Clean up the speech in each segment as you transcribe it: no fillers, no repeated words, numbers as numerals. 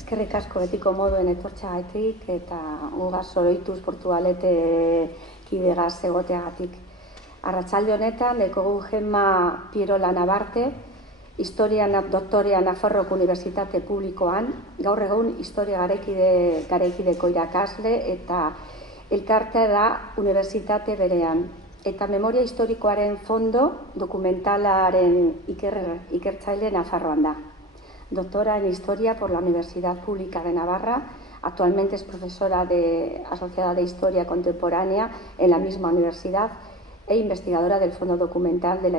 Eskerrik asko betiko moduen etortxagatik eta ugaz oroituz Portugalete kidegaz egoteagatik. Arratsalde honetan, dekogu Gemma Pirola Nabarte, historian doktorea Nafarroko Unibertsitate Publikoan, gaur egun historia garaikideko irakasle eta elkartea da unibertsitate berean. Eta memoria historikoaren fondo dokumentalaren ikertzaile Nafarroan da. Doctora en Historia por la Universidad Pública de Navarra, actualmente es profesora asociada de Historia Contemporánea en la misma universidad e investigadora del Fondo Documental de la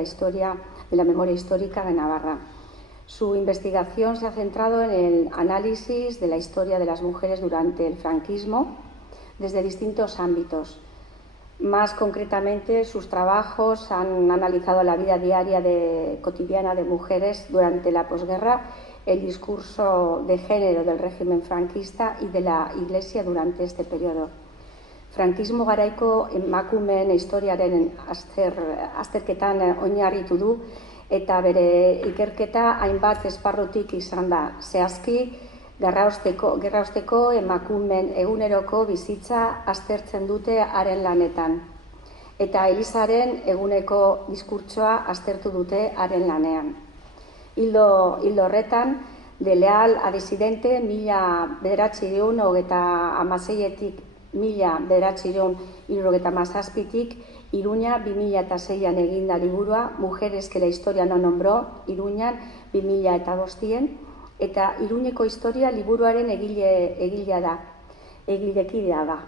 Memoria Histórica de Navarra. Su investigación se ha centrado en el análisis de la historia de las mujeres durante el franquismo desde distintos ámbitos. Más concretamente, sus trabajos han analizado la vida diaria cotidiana de mujeres durante la posguerra, el discurso de género del régimen franquista y de la Iglesia durante este periodo. Frankismo garaiko emakumeen historiaren azterketan oinarritu du eta bere ikerketa hainbat esparrutik izan da. Zehazki, gerraosteko emakumeen eguneroko bizitza aztertzen dute haren lanetan. Eta Elizaren eguneko diskurtsoa aztertu dute haren lanean. Hildo horretan, de leal a disidente, 1936-etik 1937-tik, Iruña 2006an eginda liburua, Mujeres que la historia no nombró, Iruñan 2005, eta Iruñeko historia liburuaren egilekidea da.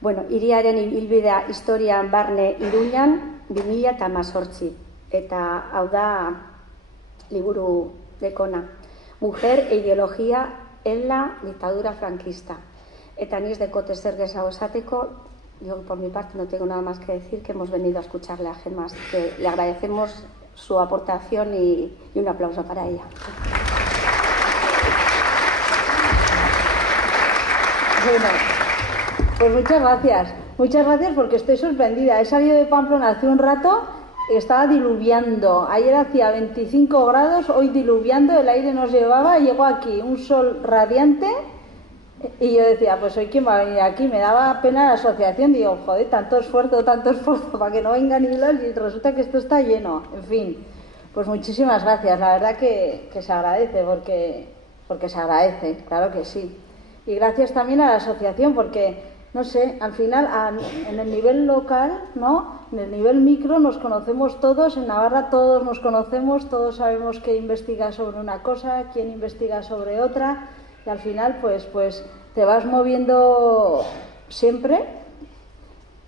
Bueno, hiriaren ibilbidea historian barne Iruñan 2018, eta hau da liburu dekona. Mujer e ideología en la dictadura franquista. Eta ni ez dekote zer gehiago esateko, yo por mi parte no tengo nada más que decir, que hemos venido a escucharle a Gemma, así que le agradecemos su aportación y un aplauso para ella. Bueno, pues muchas gracias porque estoy sorprendida. He salido de Pamplona hace un rato. Estaba diluviando, ayer hacía 25 grados, hoy diluviando, el aire nos llevaba, llegó aquí un sol radiante y yo decía, pues hoy quién va a venir aquí, me daba pena la asociación, digo, joder, tanto esfuerzo para que no vengan hilos y resulta que esto está lleno, en fin, pues muchísimas gracias, la verdad que se agradece porque se agradece, claro que sí, y gracias también a la asociación porque, no sé, al final en el nivel local, ¿no? En el nivel micro nos conocemos todos, en Navarra todos nos conocemos, todos sabemos quién investiga sobre una cosa, quién investiga sobre otra, y al final pues te vas moviendo siempre,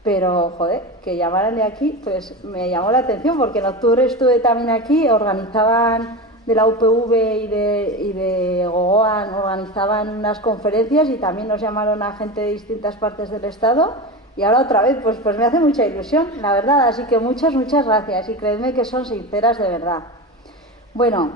pero joder, que llamaran de aquí, pues me llamó la atención, porque en octubre estuve también aquí, organizaban de la UPV y de Gogoan, organizaban unas conferencias y también nos llamaron a gente de distintas partes del Estado. Y ahora otra vez, pues me hace mucha ilusión, la verdad, así que muchas gracias y creedme que son sinceras de verdad. Bueno,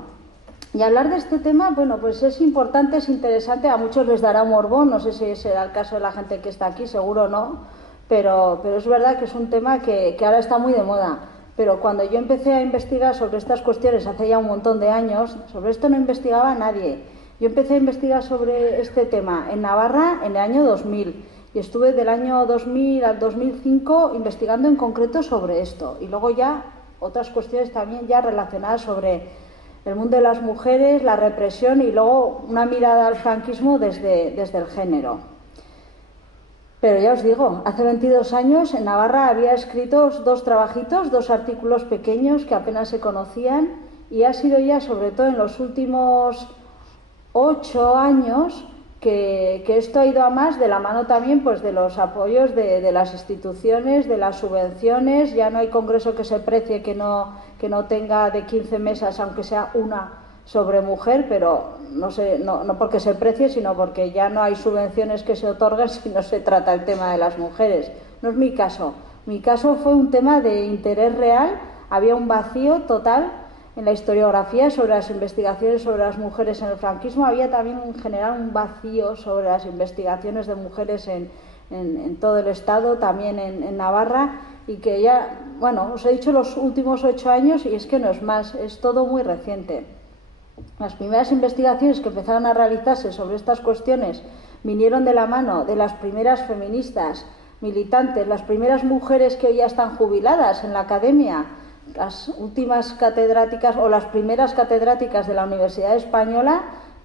y hablar de este tema, bueno, pues es importante, es interesante, a muchos les dará morbo, no sé si será el caso de la gente que está aquí, seguro no, pero es verdad que es un tema que ahora está muy de moda. Pero cuando yo empecé a investigar sobre estas cuestiones hace ya un montón de años, sobre esto no investigaba nadie. Yo empecé a investigar sobre este tema en Navarra en el año 2000. Y estuve del año 2000 al 2005 investigando en concreto sobre esto. Y luego ya otras cuestiones también ya relacionadas sobre el mundo de las mujeres, la represión y luego una mirada al franquismo desde el género. Pero ya os digo, hace 22 años en Navarra había escrito 2 trabajitos, 2 artículos pequeños que apenas se conocían y ha sido ya sobre todo en los últimos 8 años que esto ha ido a más de la mano también pues de los apoyos de las instituciones, de las subvenciones. Ya no hay congreso que se precie que no tenga de 15 mesas, aunque sea una sobre mujer, pero no porque se precie, sino porque ya no hay subvenciones que se otorguen si no se trata el tema de las mujeres. No es mi caso. Mi caso fue un tema de interés real, había un vacío total en la historiografía sobre las investigaciones sobre las mujeres en el franquismo, había también en general un vacío sobre las investigaciones de mujeres en todo el Estado, también en Navarra, y que ya, bueno, os he dicho los últimos 8 años y es que no es más, es todo muy reciente. Las primeras investigaciones que empezaron a realizarse sobre estas cuestiones vinieron de la mano de las primeras feministas militantes, las primeras mujeres que hoy ya están jubiladas en la academia, las últimas catedráticas o las primeras catedráticas de la Universidad Española,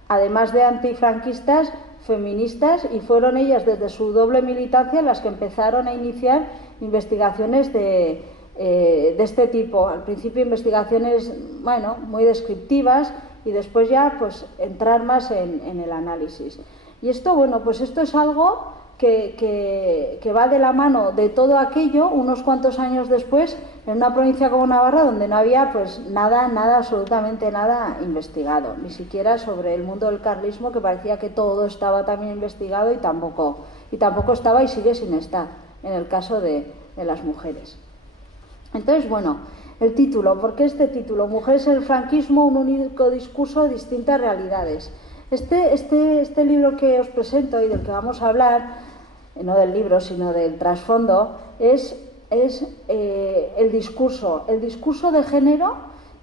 además de antifranquistas, feministas, y fueron ellas desde su doble militancia las que empezaron a iniciar investigaciones de este tipo. Al principio investigaciones, bueno, muy descriptivas, y después ya pues entrar más en el análisis. Y esto, bueno, pues esto es algo que va de la mano de todo aquello unos cuantos años después en una provincia como Navarra, donde no había pues nada, absolutamente nada investigado, ni siquiera sobre el mundo del carlismo, que parecía que todo estaba también investigado, y tampoco estaba y sigue sin estar en el caso de las mujeres. Entonces, bueno, el título, ¿por qué este título? Mujeres en el franquismo, un único discurso, distintas realidades. Este libro que os presento y del que vamos a hablar, no del libro sino del trasfondo, es el discurso de género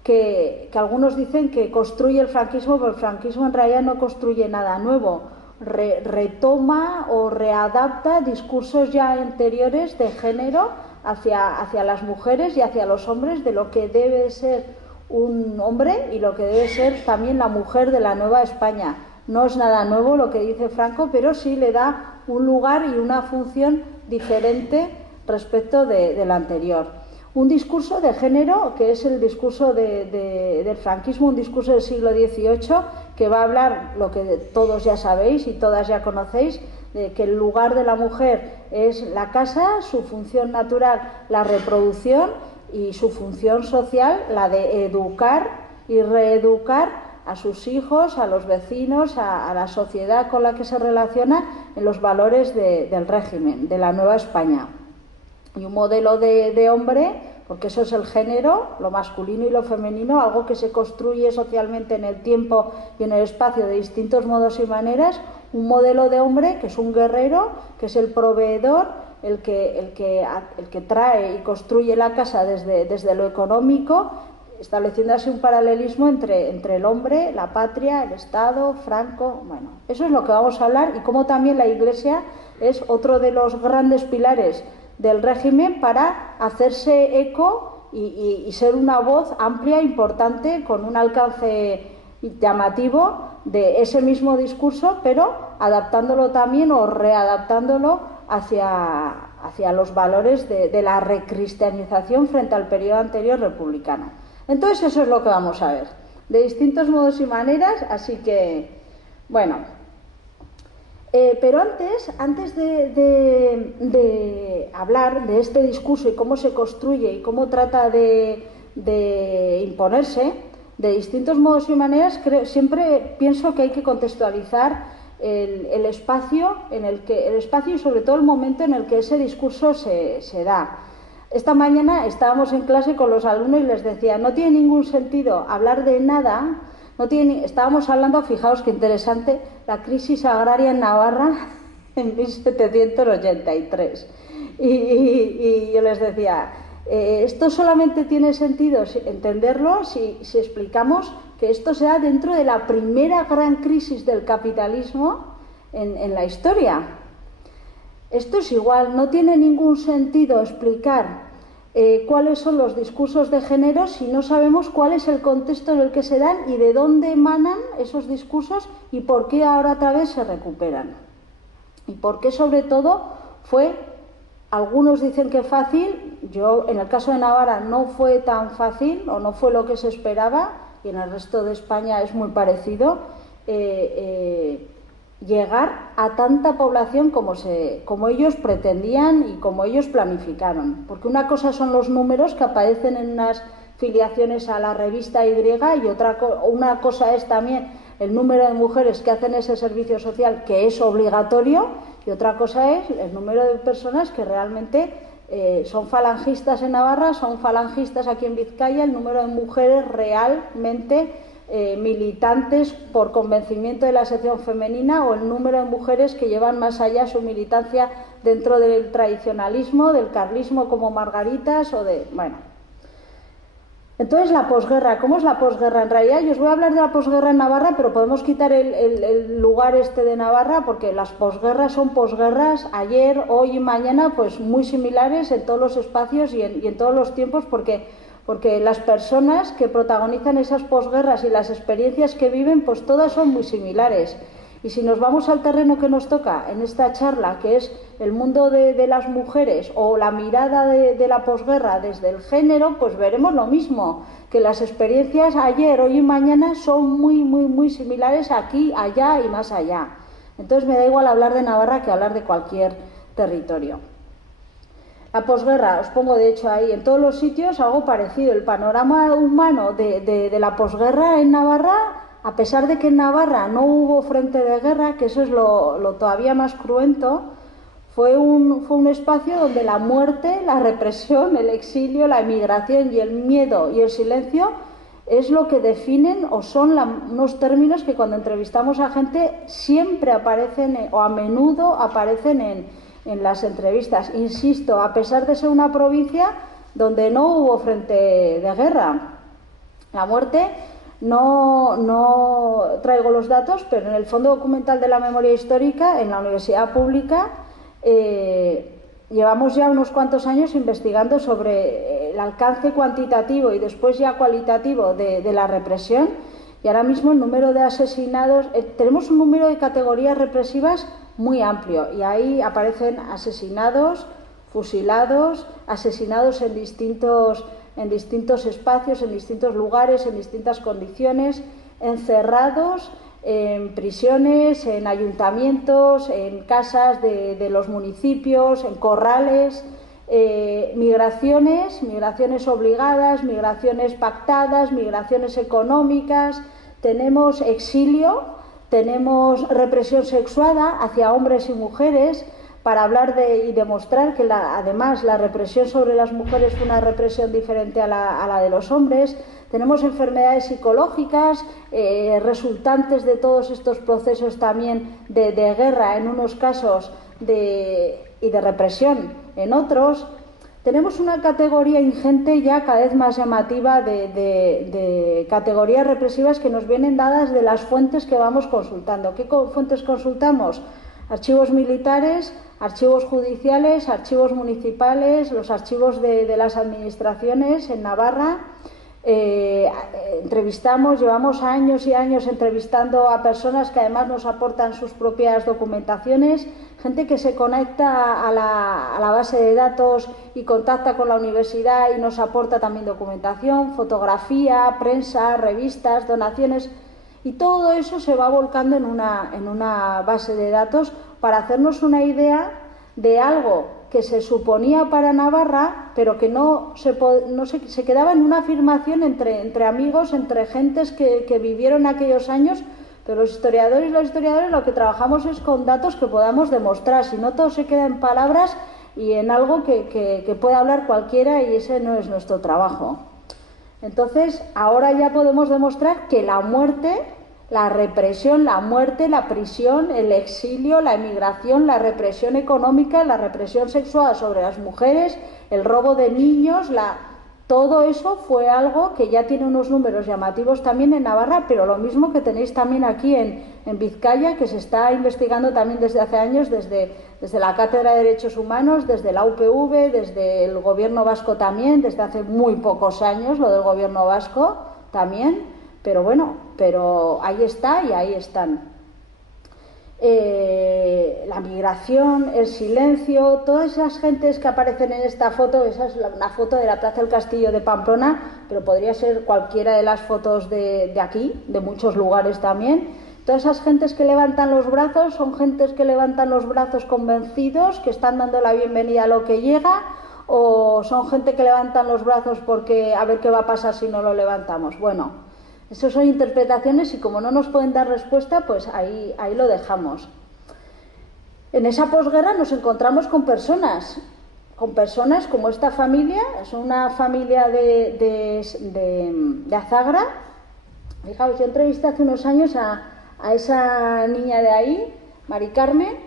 que algunos dicen que construye el franquismo, pero el franquismo en realidad no construye nada nuevo, retoma o readapta discursos ya anteriores de género hacia las mujeres y hacia los hombres, de lo que debe ser un hombre y lo que debe ser también la mujer de la nueva España. No es nada nuevo lo que dice Franco, pero sí le da un lugar y una función diferente respecto de la anterior. Un discurso de género, que es el discurso del franquismo, un discurso del siglo XVIII, que va a hablar lo que todos ya sabéis y todas ya conocéis, de que el lugar de la mujer es la casa, su función natural la reproducción, y su función social la de educar y reeducar a sus hijos, a los vecinos, a la sociedad con la que se relaciona, en los valores del régimen, de la nueva España. Y un modelo de hombre, porque eso es el género, lo masculino y lo femenino, algo que se construye socialmente en el tiempo y en el espacio de distintos modos y maneras. Un modelo de hombre que es un guerrero, que es el proveedor, el que trae y construye la casa desde lo económico, estableciendo así un paralelismo entre el hombre, la patria, el Estado, Franco. Bueno, eso es lo que vamos a hablar, y cómo también la Iglesia es otro de los grandes pilares del régimen para hacerse eco y ser una voz amplia, importante, con un alcance llamativo de ese mismo discurso, pero adaptándolo también o readaptándolo hacia los valores de la recristianización frente al periodo anterior republicano. Entonces eso es lo que vamos a ver, de distintos modos y maneras, así que, bueno. Pero antes de hablar de este discurso y cómo se construye y cómo trata de imponerse de distintos modos y maneras, siempre pienso que hay que contextualizar el espacio y sobre todo el momento en el que ese discurso se da. Esta mañana estábamos en clase con los alumnos y les decía, no tiene ningún sentido hablar de nada. Estábamos hablando, fijaos qué interesante, la crisis agraria en Navarra en 1783. Y yo les decía, esto solamente tiene sentido entenderlo si explicamos que esto se da dentro de la primera gran crisis del capitalismo en la historia. Esto es igual, no tiene ningún sentido explicar cuáles son los discursos de género si no sabemos cuál es el contexto en el que se dan y de dónde emanan esos discursos y por qué ahora otra vez se recuperan. Y por qué, sobre todo, algunos dicen que fácil, yo en el caso de Navarra no fue tan fácil o no fue lo que se esperaba, y en el resto de España es muy parecido, llegar a tanta población como ellos pretendían y como ellos planificaron. Porque una cosa son los números que aparecen en unas filiaciones a la revista Y, y una cosa es también el número de mujeres que hacen ese servicio social, que es obligatorio, y otra cosa es el número de personas que realmente son falangistas en Navarra, son falangistas aquí en Vizcaya, el número de mujeres realmente militantes por convencimiento de la sección femenina, o el número de mujeres que llevan más allá su militancia dentro del tradicionalismo, del carlismo como Margaritas o de... Bueno, Entonces, la posguerra, ¿cómo es la posguerra? En realidad, yo os voy a hablar de la posguerra en Navarra, pero podemos quitar el lugar este de Navarra, porque las posguerras son posguerras ayer, hoy y mañana, pues muy similares en todos los espacios y en todos los tiempos, porque las personas que protagonizan esas posguerras y las experiencias que viven, pues todas son muy similares. Y si nos vamos al terreno que nos toca en esta charla, que es el mundo de las mujeres o la mirada de la posguerra desde el género, pues veremos lo mismo, que las experiencias ayer, hoy y mañana son muy similares aquí, allá y más allá. Entonces me da igual hablar de Navarra que hablar de cualquier territorio. La posguerra, os pongo de hecho ahí en todos los sitios algo parecido. El panorama humano de la posguerra en Navarra, a pesar de que en Navarra no hubo frente de guerra, que eso es lo todavía más cruento, fue un espacio donde la muerte, la represión, el exilio, la emigración y el miedo y el silencio es lo que definen o son unos términos que cuando entrevistamos a gente siempre aparecen o a menudo aparecen en las entrevistas. Insisto, a pesar de ser una provincia donde no hubo frente de guerra, la muerte, no traigo los datos, pero en el Fondo Documental de la Memoria Histórica, en la Universidad Pública, llevamos ya unos cuantos años investigando sobre el alcance cuantitativo y después ya cualitativo de la represión, y ahora mismo el número de asesinados, tenemos un número de categorías represivas muy amplio, y ahí aparecen asesinados, fusilados, asesinados en distintos espacios, en distintos lugares, en distintas condiciones, encerrados en prisiones, en ayuntamientos, en casas de los municipios, en corrales, migraciones obligadas, migraciones pactadas, migraciones económicas, tenemos exilio, tenemos represión sexuada hacia hombres y mujeres, para hablar y demostrar que además la represión sobre las mujeres fue una represión diferente a la de los hombres. Tenemos enfermedades psicológicas resultantes de todos estos procesos también de guerra en unos casos y de represión en otros. Tenemos una categoría ingente ya cada vez más llamativa de categorías represivas que nos vienen dadas de las fuentes que vamos consultando. ¿Qué fuentes consultamos? Archivos militares, archivos judiciales, archivos municipales, los archivos de las administraciones en Navarra. Llevamos años y años entrevistando a personas que además nos aportan sus propias documentaciones, gente que se conecta a la base de datos y contacta con la universidad y nos aporta también documentación, fotografía, prensa, revistas, donaciones. Y todo eso se va volcando en una base de datos para hacernos una idea de algo que se suponía para Navarra, pero que se quedaba en una afirmación entre amigos, entre gentes que vivieron aquellos años, pero los historiadores lo que trabajamos es con datos que podamos demostrar, si no todo se queda en palabras y en algo que puede hablar cualquiera, y ese no es nuestro trabajo. Entonces, ahora ya podemos demostrar que la muerte, la represión, la muerte, la prisión, el exilio, la emigración, la represión económica, la represión sexual sobre las mujeres, el robo de niños, todo eso fue algo que ya tiene unos números llamativos también en Navarra, pero lo mismo que tenéis también aquí en Vizcaya, que se está investigando también desde hace años, desde la Cátedra de Derechos Humanos, desde la UPV, desde el Gobierno vasco también, desde hace muy pocos años lo del Gobierno vasco también, pero bueno, ahí está y ahí están. La migración, el silencio, todas esas gentes que aparecen en esta foto, esa es una foto de la Plaza del Castillo de Pamplona, pero podría ser cualquiera de las fotos de aquí, de muchos lugares también. Todas esas gentes que levantan los brazos son gentes que levantan los brazos convencidos, que están dando la bienvenida a lo que llega, o son gente que levantan los brazos porque a ver qué va a pasar si no lo levantamos. Bueno, esas son interpretaciones y como no nos pueden dar respuesta, pues ahí lo dejamos. En esa posguerra nos encontramos con personas como esta familia, es una familia de Azagra. Fijaos, yo entrevisté hace unos años a esa niña de ahí, Mari Carmen.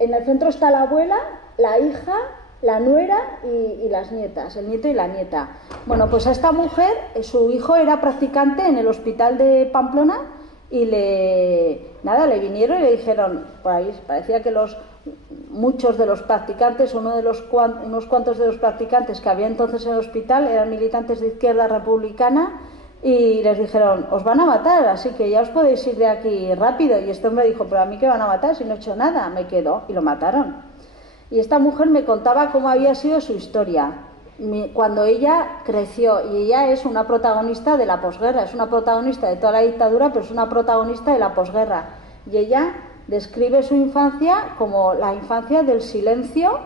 En el centro está la abuela, la hija, la nuera y las nietas, el nieto y la nieta. Bueno, pues a esta mujer, su hijo era practicante en el hospital de Pamplona y le vinieron y le dijeron, por ahí parecía que muchos de los practicantes, unos cuantos de los practicantes que había entonces en el hospital eran militantes de izquierda republicana y les dijeron, os van a matar, así que ya os podéis ir de aquí rápido. Y este hombre dijo, pero a mí que van a matar si no he hecho nada, me quedo, y lo mataron. Y esta mujer me contaba cómo había sido su historia cuando ella creció, y ella es una protagonista de la posguerra, es una protagonista de toda la dictadura, pero es una protagonista de la posguerra, y ella describe su infancia como la infancia del silencio.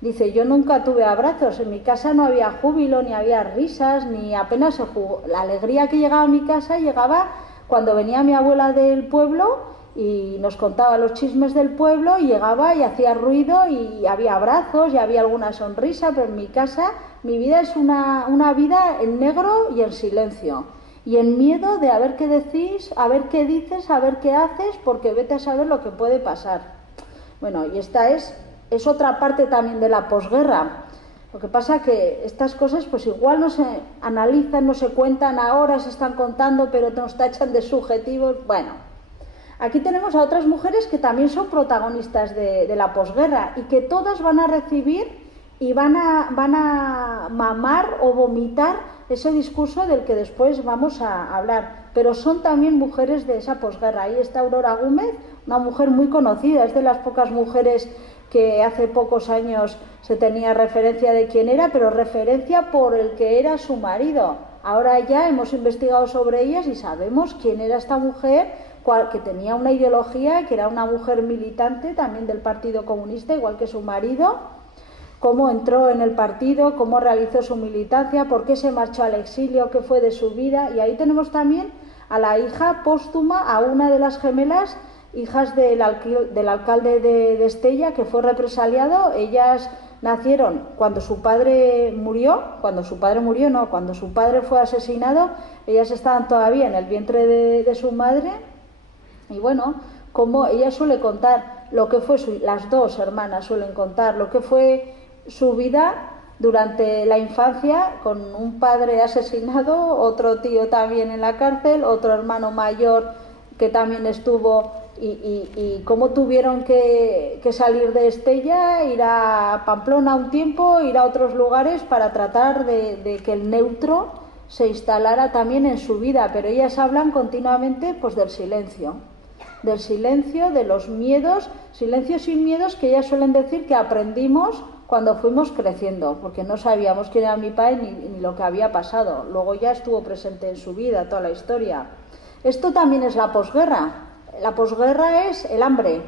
Dice, yo nunca tuve abrazos, en mi casa no había júbilo, ni había risas, ni apenas se jugó. La alegría que llegaba a mi casa llegaba cuando venía mi abuela del pueblo y nos contaba los chismes del pueblo, y llegaba y hacía ruido y había abrazos y había alguna sonrisa, pero en mi casa mi vida es una vida en negro y en silencio y en miedo de a ver qué decís, a ver qué dices, a ver qué haces, porque vete a saber lo que puede pasar. Bueno, y esta es otra parte también de la posguerra. Lo que pasa que estas cosas pues igual no se analizan, no se cuentan ahora, se están contando, pero nos tachan de subjetivos. Bueno, aquí tenemos a otras mujeres que también son protagonistas de la posguerra y que todas van a recibir y van a mamar o vomitar ese discurso del que después vamos a hablar. Pero son también mujeres de esa posguerra. Ahí está Aurora Gómez, una mujer muy conocida, es de las pocas mujeres que hace pocos años se tenía referencia de quién era, pero referencia por el que era su marido. Ahora ya hemos investigado sobre ellas y sabemos quién era esta mujer, que tenía una ideología, que era una mujer militante también del Partido Comunista, igual que su marido, cómo entró en el partido, cómo realizó su militancia, por qué se marchó al exilio, qué fue de su vida. Y ahí tenemos también a la hija póstuma, a una de las gemelas, hijas del alcalde de Estella, que fue represaliado. Ellas nacieron cuando su padre cuando su padre fue asesinado, ellas estaban todavía en el vientre de su madre. Y bueno, como ella suele contar lo que fue las dos hermanas suelen contar lo que fue su vida durante la infancia, con un padre asesinado, otro tío también en la cárcel, otro hermano mayor que también estuvo, y cómo tuvieron que salir de Estella, ir a Pamplona un tiempo, ir a otros lugares para tratar de que el neutro se instalara también en su vida. Pero ellas hablan continuamente pues del silencio, de los miedos, silencios y miedos que ellas suelen decir que aprendimos cuando fuimos creciendo, porque no sabíamos quién era mi padre ni lo que había pasado. Luego ya estuvo presente en su vida toda la historia. Esto también es la posguerra. La posguerra es el hambre,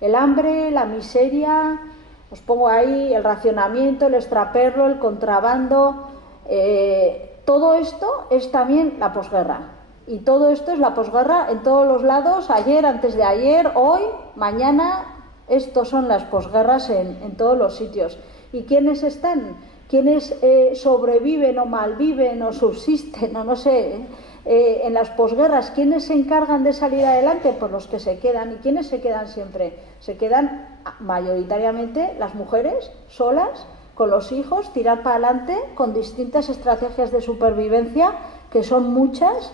la miseria, os pongo ahí el racionamiento, el extraperlo, el contrabando. Todo esto es también la posguerra. Y todo esto es la posguerra en todos los lados, ayer, antes de ayer, hoy, mañana. Estos son las posguerras en todos los sitios. ¿Y quiénes están? ¿Quiénes sobreviven o malviven o subsisten o no sé? En las posguerras, ¿quiénes se encargan de salir adelante? Pues los que se quedan. ¿Y quiénes se quedan siempre? Se quedan mayoritariamente las mujeres solas, con los hijos, tirar para adelante con distintas estrategias de supervivencia, que son muchas.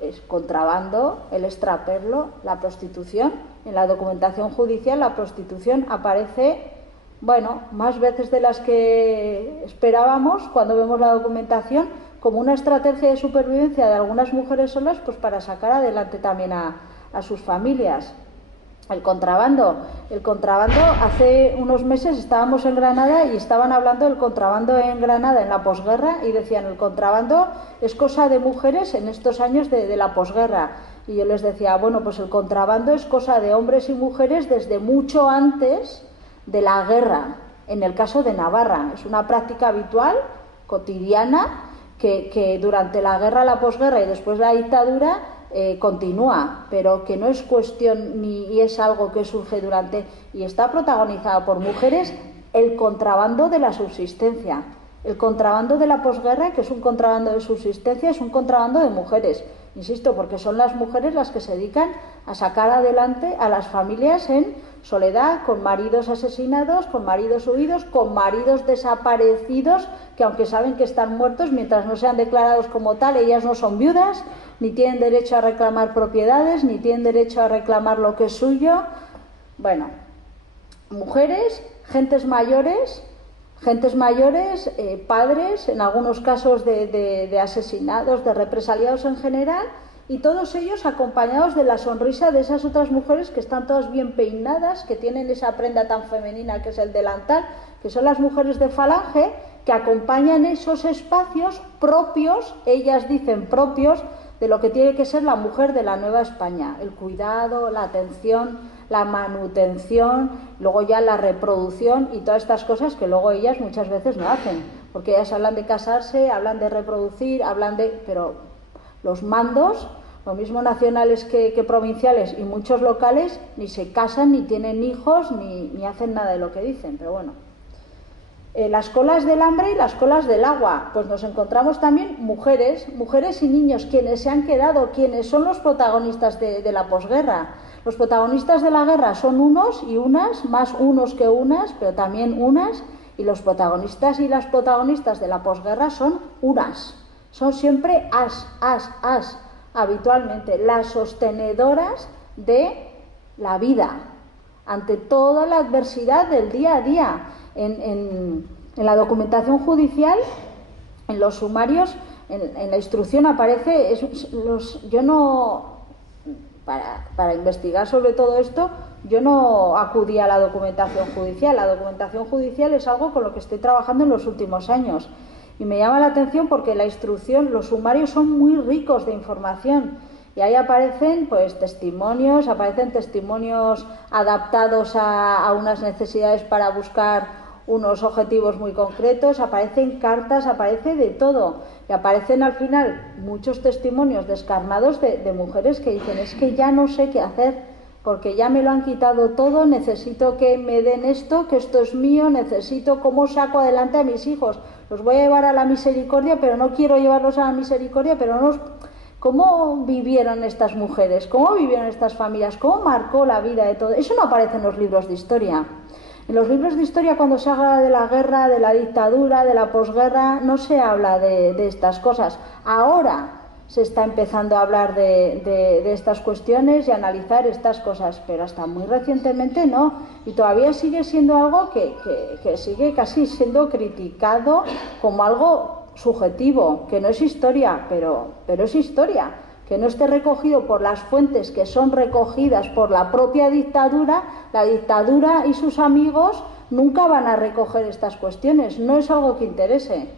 Es contrabando, el extraperlo, la prostitución. En la documentación judicial la prostitución aparece, bueno, más veces de las que esperábamos cuando vemos la documentación, como una estrategia de supervivencia de algunas mujeres solas, pues para sacar adelante también a sus familias. El contrabando, hace unos meses estábamos en Granada y estaban hablando del contrabando en Granada en la posguerra, y decían, el contrabando es cosa de mujeres en estos años de la posguerra. Y yo les decía, bueno, pues el contrabando es cosa de hombres y mujeres desde mucho antes de la guerra. En el caso de Navarra es una práctica habitual, cotidiana, que durante la guerra, la posguerra y después de la dictadura continúa, pero que no es cuestión ni es algo que surge durante, y está protagonizado por mujeres. El contrabando de la subsistencia, el contrabando de la posguerra, que es un contrabando de subsistencia, es un contrabando de mujeres, insisto, porque son las mujeres las que se dedican a sacar adelante a las familias en soledad, con maridos asesinados, con maridos huidos, con maridos desaparecidos, que aunque saben que están muertos, mientras no sean declarados como tal, ellas no son viudas, ni tienen derecho a reclamar propiedades, ni tienen derecho a reclamar lo que es suyo. Bueno, mujeres, gentes mayores, padres, en algunos casos de asesinados, de represaliados en general, y todos ellos acompañados de la sonrisa de esas otras mujeres que están todas bien peinadas, que tienen esa prenda tan femenina que es el delantal, que son las mujeres de Falange, que acompañan esos espacios propios, ellas dicen propios, de lo que tiene que ser la mujer de la Nueva España: el cuidado, la atención, la manutención, luego ya la reproducción y todas estas cosas que luego ellas muchas veces no hacen, porque ellas hablan de casarse, hablan de reproducir, pero los mandos, lo mismo nacionales que provinciales y muchos locales, ni se casan, ni tienen hijos, ni hacen nada de lo que dicen. Pero bueno, las colas del hambre y las colas del agua, pues nos encontramos también mujeres y niños, quienes se han quedado, quienes son los protagonistas de la posguerra. Los protagonistas de la guerra son unos y unas, más unos que unas, pero también unas, y los protagonistas y las protagonistas de la posguerra son unas. Son siempre habitualmente, las sostenedoras de la vida, ante toda la adversidad del día a día. En la documentación judicial, en los sumarios, en la instrucción aparece, para investigar sobre todo esto, yo no acudí a la documentación judicial. La documentación judicial es algo con lo que estoy trabajando en los últimos años. Y me llama la atención porque la instrucción, los sumarios son muy ricos de información. Y ahí aparecen pues testimonios adaptados a unas necesidades para buscar unos objetivos muy concretos, aparecen cartas, aparece de todo. Y aparecen al final muchos testimonios descarnados de mujeres que dicen: es que ya no sé qué hacer, porque ya me lo han quitado todo, necesito que me den esto, que esto es mío, necesito cómo saco adelante a mis hijos. Los voy a llevar a la misericordia, pero no quiero llevarlos a la misericordia, pero no... ¿Cómo vivieron estas mujeres? ¿Cómo vivieron estas familias? ¿Cómo marcó la vida de todo? Eso no aparece en los libros de historia. En los libros de historia, cuando se habla de la guerra, de la dictadura, de la posguerra, no se habla de estas cosas. Ahora se está empezando a hablar de estas cuestiones y a analizar estas cosas, pero hasta muy recientemente no. Y todavía sigue siendo algo que sigue casi siendo criticado como algo subjetivo, que no es historia, pero es historia. Que no esté recogido por las fuentes que son recogidas por la propia dictadura, la dictadura y sus amigos nunca van a recoger estas cuestiones, no es algo que interese,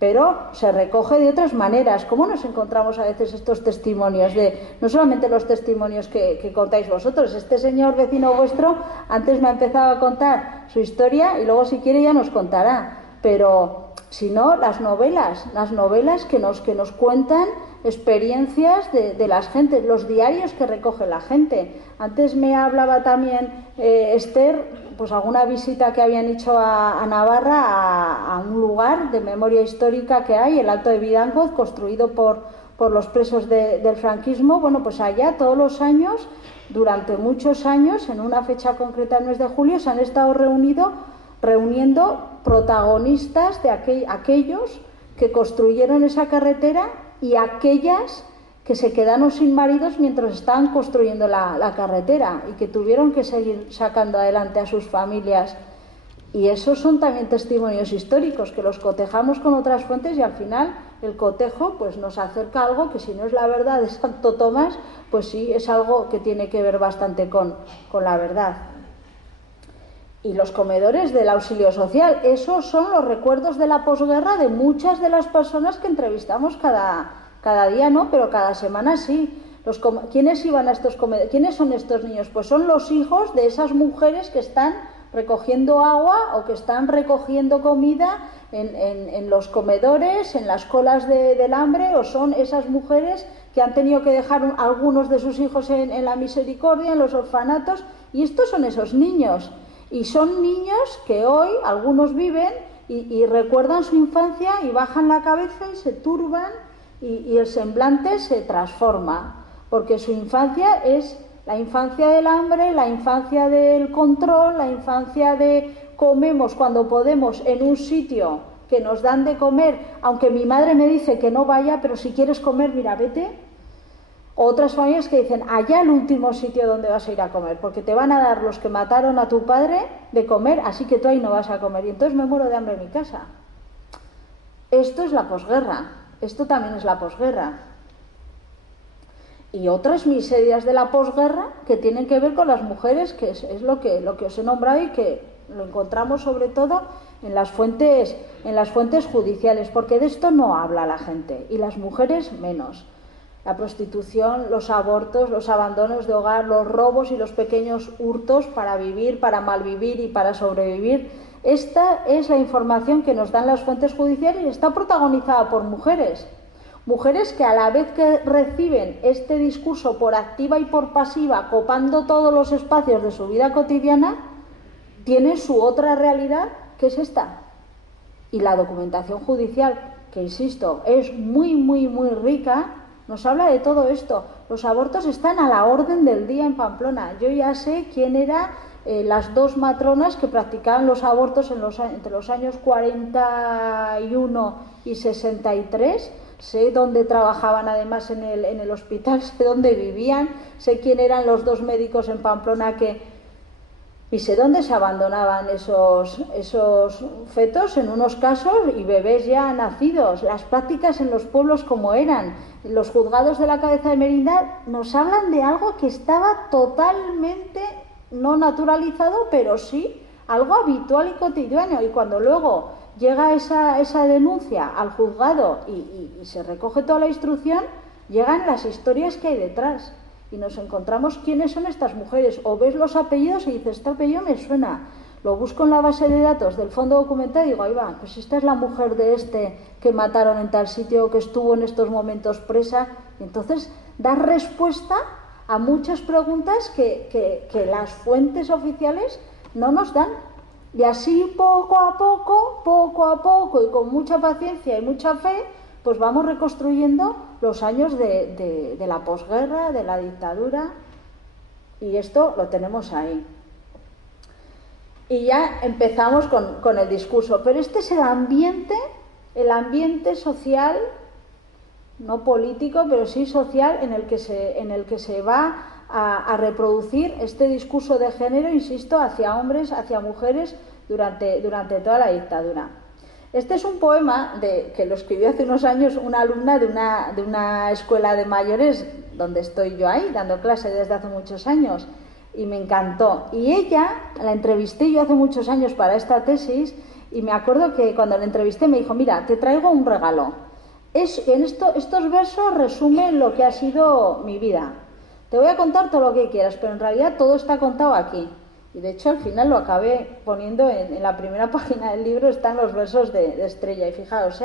pero se recoge de otras maneras. ¿Cómo nos encontramos a veces estos testimonios? No solamente los testimonios que contáis vosotros, este señor vecino vuestro antes me ha empezado a contar su historia y luego si quiere ya nos contará, pero si no, las novelas que nos cuentan experiencias de las gentes, los diarios que recoge la gente. Antes me hablaba también Esther, pues alguna visita que habían hecho a Navarra, a un lugar de memoria histórica que hay, el Alto de Vidangoz, construido por los presos del franquismo. Bueno, pues allá todos los años, durante muchos años, en una fecha concreta, el mes de julio, se han estado reuniendo protagonistas de aquellos que construyeron esa carretera y aquellas que se quedaron sin maridos mientras estaban construyendo la carretera y que tuvieron que seguir sacando adelante a sus familias. Y esos son también testimonios históricos que los cotejamos con otras fuentes y al final el cotejo pues nos acerca a algo que, si no es la verdad de Santo Tomás, pues sí es algo que tiene que ver bastante con la verdad. Y los comedores del auxilio social, esos son los recuerdos de la posguerra de muchas de las personas que entrevistamos cada día, no, pero cada semana sí. ¿Quiénes iban a estos comedores? ¿Quiénes son estos niños? Pues son los hijos de esas mujeres que están recogiendo agua o que están recogiendo comida en los comedores, en las colas del hambre, o son esas mujeres que han tenido que dejar algunos de sus hijos en la misericordia, en los orfanatos, y estos son esos niños. Y son niños que hoy algunos viven y recuerdan su infancia y bajan la cabeza y se turban y el semblante se transforma, porque su infancia es La infancia del hambre, la infancia del control, la infancia de comemos cuando podemos en un sitio que nos dan de comer, aunque mi madre me dice que no vaya, pero si quieres comer, mira, vete. Otras familias que dicen, allá el último sitio donde vas a ir a comer, porque te van a dar los que mataron a tu padre de comer, así que tú ahí no vas a comer. Y entonces me muero de hambre en mi casa. Esto es la posguerra. Esto también es la posguerra. Y otras miserias de la posguerra que tienen que ver con las mujeres, que es lo que os he nombrado y que lo encontramos sobre todo en las fuentes judiciales, porque de esto no habla la gente, y las mujeres menos. La prostitución, los abortos, los abandonos de hogar, los robos y los pequeños hurtos para vivir, para malvivir y para sobrevivir. Esta es la información que nos dan las fuentes judiciales y está protagonizada por mujeres. Mujeres que a la vez que reciben este discurso por activa y por pasiva, copando todos los espacios de su vida cotidiana, tienen su otra realidad, que es esta. Y la documentación judicial, que insisto, es muy, muy, muy rica, nos habla de todo esto. Los abortos están a la orden del día en Pamplona. Yo ya sé quién eran las dos matronas que practicaban los abortos entre los años 41 y 63. Sé dónde trabajaban además en el hospital, sé dónde vivían, sé quién eran los dos médicos en Pamplona y sé dónde se abandonaban esos fetos en unos casos y bebés ya nacidos. Las prácticas en los pueblos como eran. Los juzgados de la cabeza de Merindad nos hablan de algo que estaba totalmente no naturalizado, pero sí algo habitual y cotidiano. Y cuando luego llega esa denuncia al juzgado y se recoge toda la instrucción, llegan las historias que hay detrás. Y nos encontramos quiénes son estas mujeres. O ves los apellidos y dices, este apellido me suena. Lo busco en la base de datos del fondo documental y digo, ahí va, pues esta es la mujer de este que mataron en tal sitio, que estuvo en estos momentos presa. Y entonces da respuesta a muchas preguntas que las fuentes oficiales no nos dan. Y así poco a poco y con mucha paciencia y mucha fe, pues vamos reconstruyendo los años de la posguerra, de la dictadura, y esto lo tenemos ahí. Y ya empezamos con el discurso, pero este es el ambiente social, no político, pero sí social, en el que se va a reproducir este discurso de género, insisto, hacia hombres, hacia mujeres, durante toda la dictadura. Este es un poema que lo escribió hace unos años una alumna de una escuela de mayores, donde estoy yo ahí, dando clase desde hace muchos años, y me encantó. Y ella, la entrevisté yo hace muchos años para esta tesis, y me acuerdo que cuando la entrevisté me dijo, mira, te traigo un regalo. Estos versos resumen lo que ha sido mi vida. Te voy a contar todo lo que quieras, pero en realidad todo está contado aquí. Y de hecho al final lo acabé poniendo en la primera página del libro, están los versos de Estrella. Y fijaos,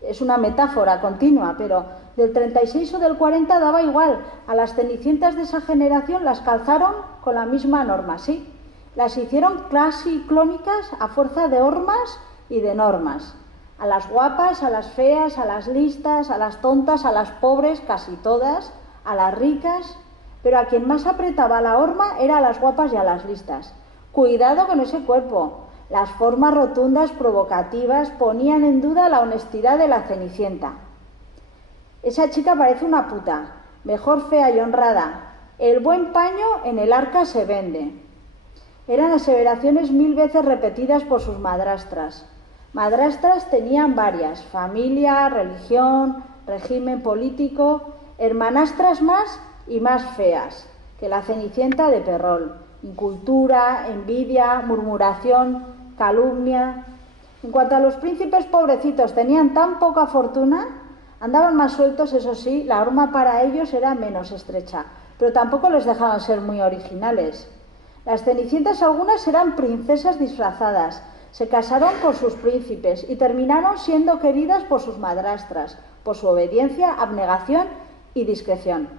es una metáfora continua, pero del 36 o del 40 daba igual. A las cenicientas de esa generación las calzaron con la misma norma, ¿sí? Las hicieron clasiclónicas a fuerza de hormas y de normas. A las guapas, a las feas, a las listas, a las tontas, a las pobres, casi todas, a las ricas, pero a quien más apretaba la horma era a las guapas y a las listas. Cuidado con ese cuerpo. Las formas rotundas, provocativas, ponían en duda la honestidad de la cenicienta. Esa chica parece una puta, mejor fea y honrada. El buen paño en el arca se vende. Eran aseveraciones 1000 veces repetidas por sus madrastras. Madrastras tenían varias: familia, religión, régimen político. Hermanastras más y más feas que la cenicienta de Perrol. Incultura, envidia, murmuración, calumnia. En cuanto a los príncipes pobrecitos, tenían tan poca fortuna, andaban más sueltos, eso sí, la horma para ellos era menos estrecha, pero tampoco les dejaban ser muy originales. Las cenicientas algunas eran princesas disfrazadas, se casaron con sus príncipes y terminaron siendo queridas por sus madrastras, por su obediencia, abnegación y discreción.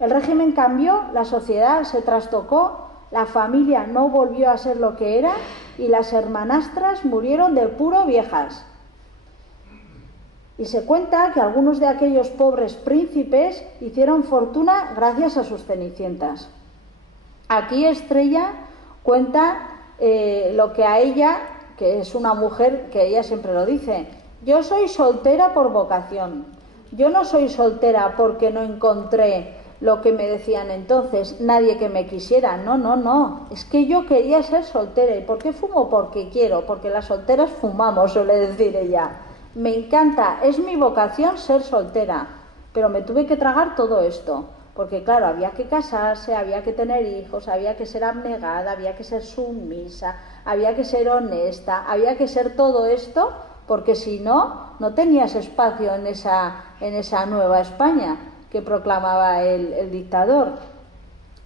El régimen cambió, la sociedad se trastocó, la familia no volvió a ser lo que era y las hermanastras murieron de puro viejas. Y se cuenta que algunos de aquellos pobres príncipes hicieron fortuna gracias a sus cenicientas. Aquí Estrella cuenta lo que a ella, que es una mujer que ella siempre lo dice, yo soy soltera por vocación, yo no soy soltera porque no encontré lo que me decían entonces, nadie que me quisiera, no, no, no, es que yo quería ser soltera. ¿Y por qué fumo? Porque quiero, porque las solteras fumamos, suele decir ella. Me encanta, es mi vocación ser soltera, pero me tuve que tragar todo esto, porque claro, había que casarse, había que tener hijos, había que ser abnegada, había que ser sumisa, había que ser honesta, había que ser todo esto, porque si no, no tenías espacio en esa nueva España que proclamaba el dictador.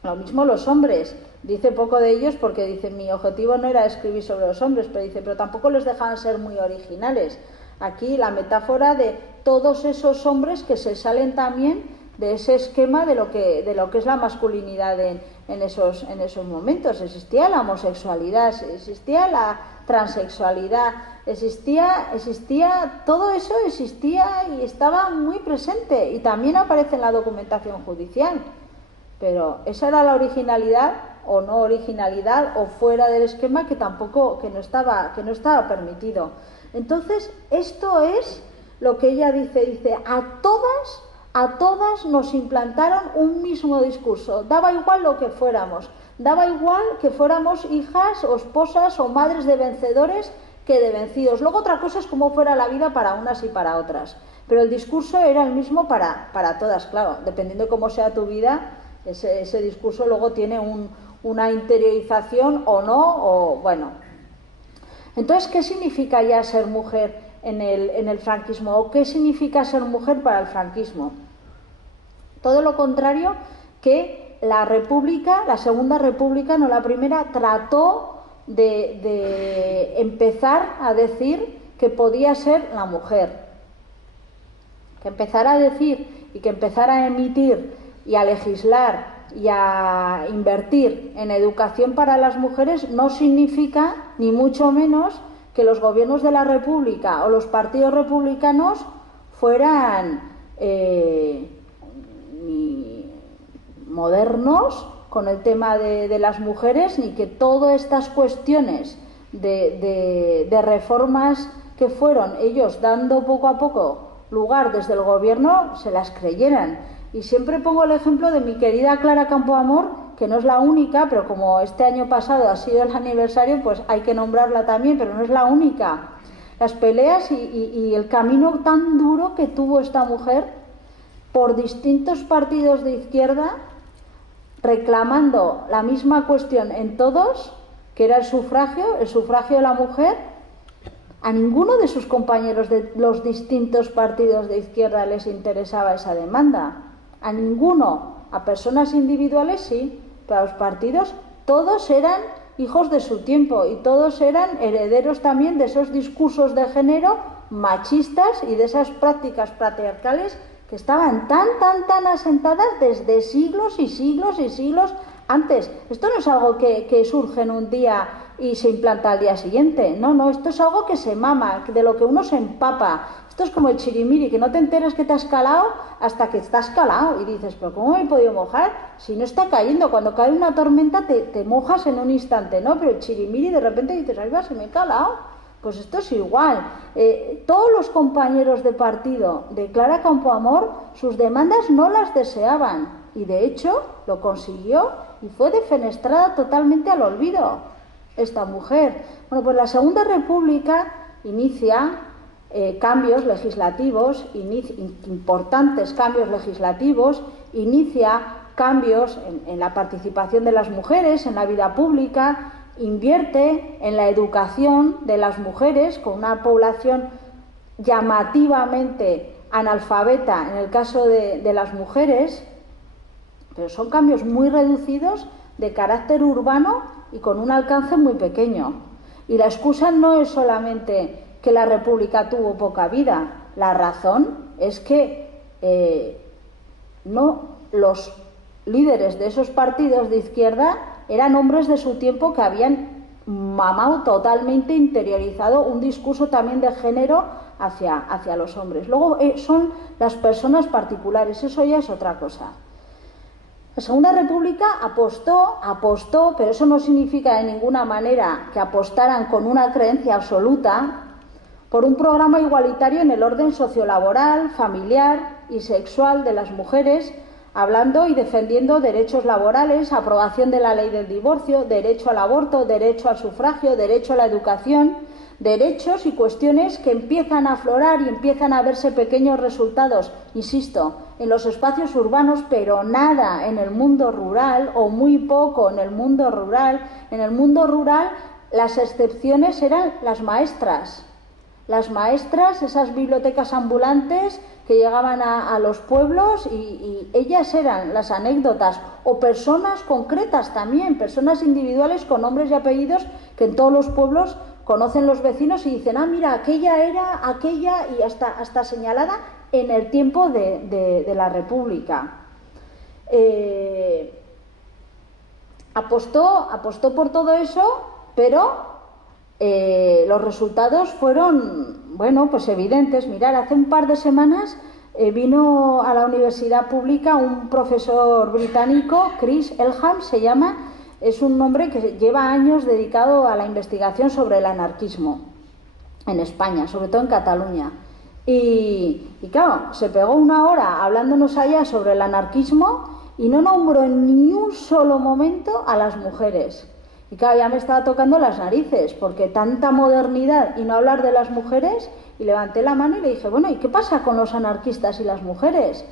Lo mismo los hombres, dice poco de ellos porque dice, mi objetivo no era escribir sobre los hombres, pero dice, pero tampoco les dejaban ser muy originales. Aquí la metáfora de todos esos hombres que se salen también de ese esquema de lo que es la masculinidad en esos momentos. Existía la homosexualidad, existía la transexualidad, existía todo eso, existía y estaba muy presente, y también aparece en la documentación judicial. Pero esa era la originalidad o no originalidad, o fuera del esquema, que no estaba permitido. Entonces, esto es lo que ella dice, a todas nos implantaron un mismo discurso, daba igual lo que fuéramos, daba igual que fuéramos hijas o esposas o madres de vencedores que de vencidos. Luego otra cosa es cómo fuera la vida para unas y para otras, pero el discurso era el mismo para todas, claro, dependiendo de cómo sea tu vida, ese discurso luego tiene una interiorización o no, o bueno. Entonces, ¿qué significa ya ser mujer en el franquismo? ¿O qué significa ser mujer para el franquismo? Todo lo contrario que la República, la Segunda República, no la primera, trató de empezar a decir que podía ser la mujer. Que empezara a decir y que empezara a emitir y a legislar y a invertir en educación para las mujeres no significa, ni mucho menos, que los gobiernos de la República o los partidos republicanos fueran ni modernos con el tema de las mujeres, ni que todas estas cuestiones de reformas que fueron ellos dando poco a poco lugar desde el gobierno se las creyeran. Y siempre pongo el ejemplo de mi querida Clara Campoamor, que no es la única, pero como este año pasado ha sido el aniversario, pues hay que nombrarla también, pero no es la única. Las peleas y el camino tan duro que tuvo esta mujer por distintos partidos de izquierda, reclamando la misma cuestión en todos, que era el sufragio de la mujer. A ninguno de sus compañeros de los distintos partidos de izquierda les interesaba esa demanda. A ninguno. A personas individuales sí, pero a los partidos todos eran hijos de su tiempo y todos eran herederos también de esos discursos de género machistas y de esas prácticas patriarcales que estaban tan asentadas desde siglos y siglos y siglos antes. Esto no es algo que surge en un día y se implanta al día siguiente. No, esto es algo que se mama, de lo que uno se empapa. Esto es como el chirimiri, que no te enteras que te has calado hasta que estás calado y dices, pero ¿cómo me he podido mojar? Si no está cayendo, cuando cae una tormenta te mojas en un instante, ¿no? Pero el chirimiri de repente dices, ahí va, se me he calado. Pues esto es igual. Todos los compañeros de partido de Clara Campoamor, sus demandas no las deseaban y de hecho lo consiguió y fue defenestrada totalmente al olvido esta mujer. Bueno, pues la Segunda República inicia cambios legislativos, importantes cambios legislativos, inicia cambios en la participación de las mujeres en la vida pública, invierte en la educación de las mujeres con una población llamativamente analfabeta en el caso de las mujeres, pero son cambios muy reducidos de carácter urbano y con un alcance muy pequeño. Y la excusa no es solamente que la República tuvo poca vida, la razón es que los líderes de esos partidos de izquierda eran hombres de su tiempo que habían mamado totalmente, interiorizado un discurso también de género hacia los hombres. Luego son las personas particulares, eso ya es otra cosa. La Segunda República apostó, pero eso no significa de ninguna manera que apostaran con una creencia absoluta, por un programa igualitario en el orden sociolaboral, familiar y sexual de las mujeres, hablando y defendiendo derechos laborales, aprobación de la ley del divorcio, derecho al aborto, derecho al sufragio, derecho a la educación, derechos y cuestiones que empiezan a aflorar y empiezan a verse pequeños resultados, insisto, en los espacios urbanos, pero nada en el mundo rural, o muy poco en el mundo rural. En el mundo rural las excepciones eran las maestras. Las maestras, esas bibliotecas ambulantes que llegaban a los pueblos y ellas eran las anécdotas, o personas concretas también, personas individuales con nombres y apellidos que en todos los pueblos conocen los vecinos y dicen, ah, mira, aquella era aquella, y hasta señalada en el tiempo de la República. Apostó por todo eso, pero los resultados fueron, bueno, pues evidentes. Mirad, hace un par de semanas vino a la universidad pública un profesor británico, Chris Elham se llama, es un hombre que lleva años dedicado a la investigación sobre el anarquismo en España, sobre todo en Cataluña. Y claro, se pegó una hora hablándonos allá sobre el anarquismo y no nombró en ni un solo momento a las mujeres. Y claro, ya me estaba tocando las narices, porque tanta modernidad y no hablar de las mujeres, y levanté la mano y le dije, bueno, ¿y qué pasa con los anarquistas y las mujeres?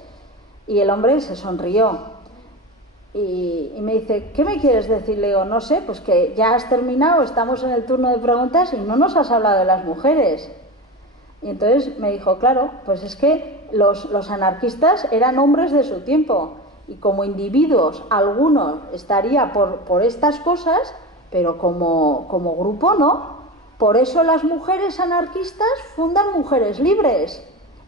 Y el hombre se sonrió. Y me dice, ¿qué me quieres decir? Le digo, no sé, pues que ya has terminado, estamos en el turno de preguntas y no nos has hablado de las mujeres. Y entonces me dijo, claro, pues es que los anarquistas eran hombres de su tiempo, y como individuos, algunos estaría por estas cosas, pero como grupo no. Por eso las mujeres anarquistas fundan Mujeres Libres.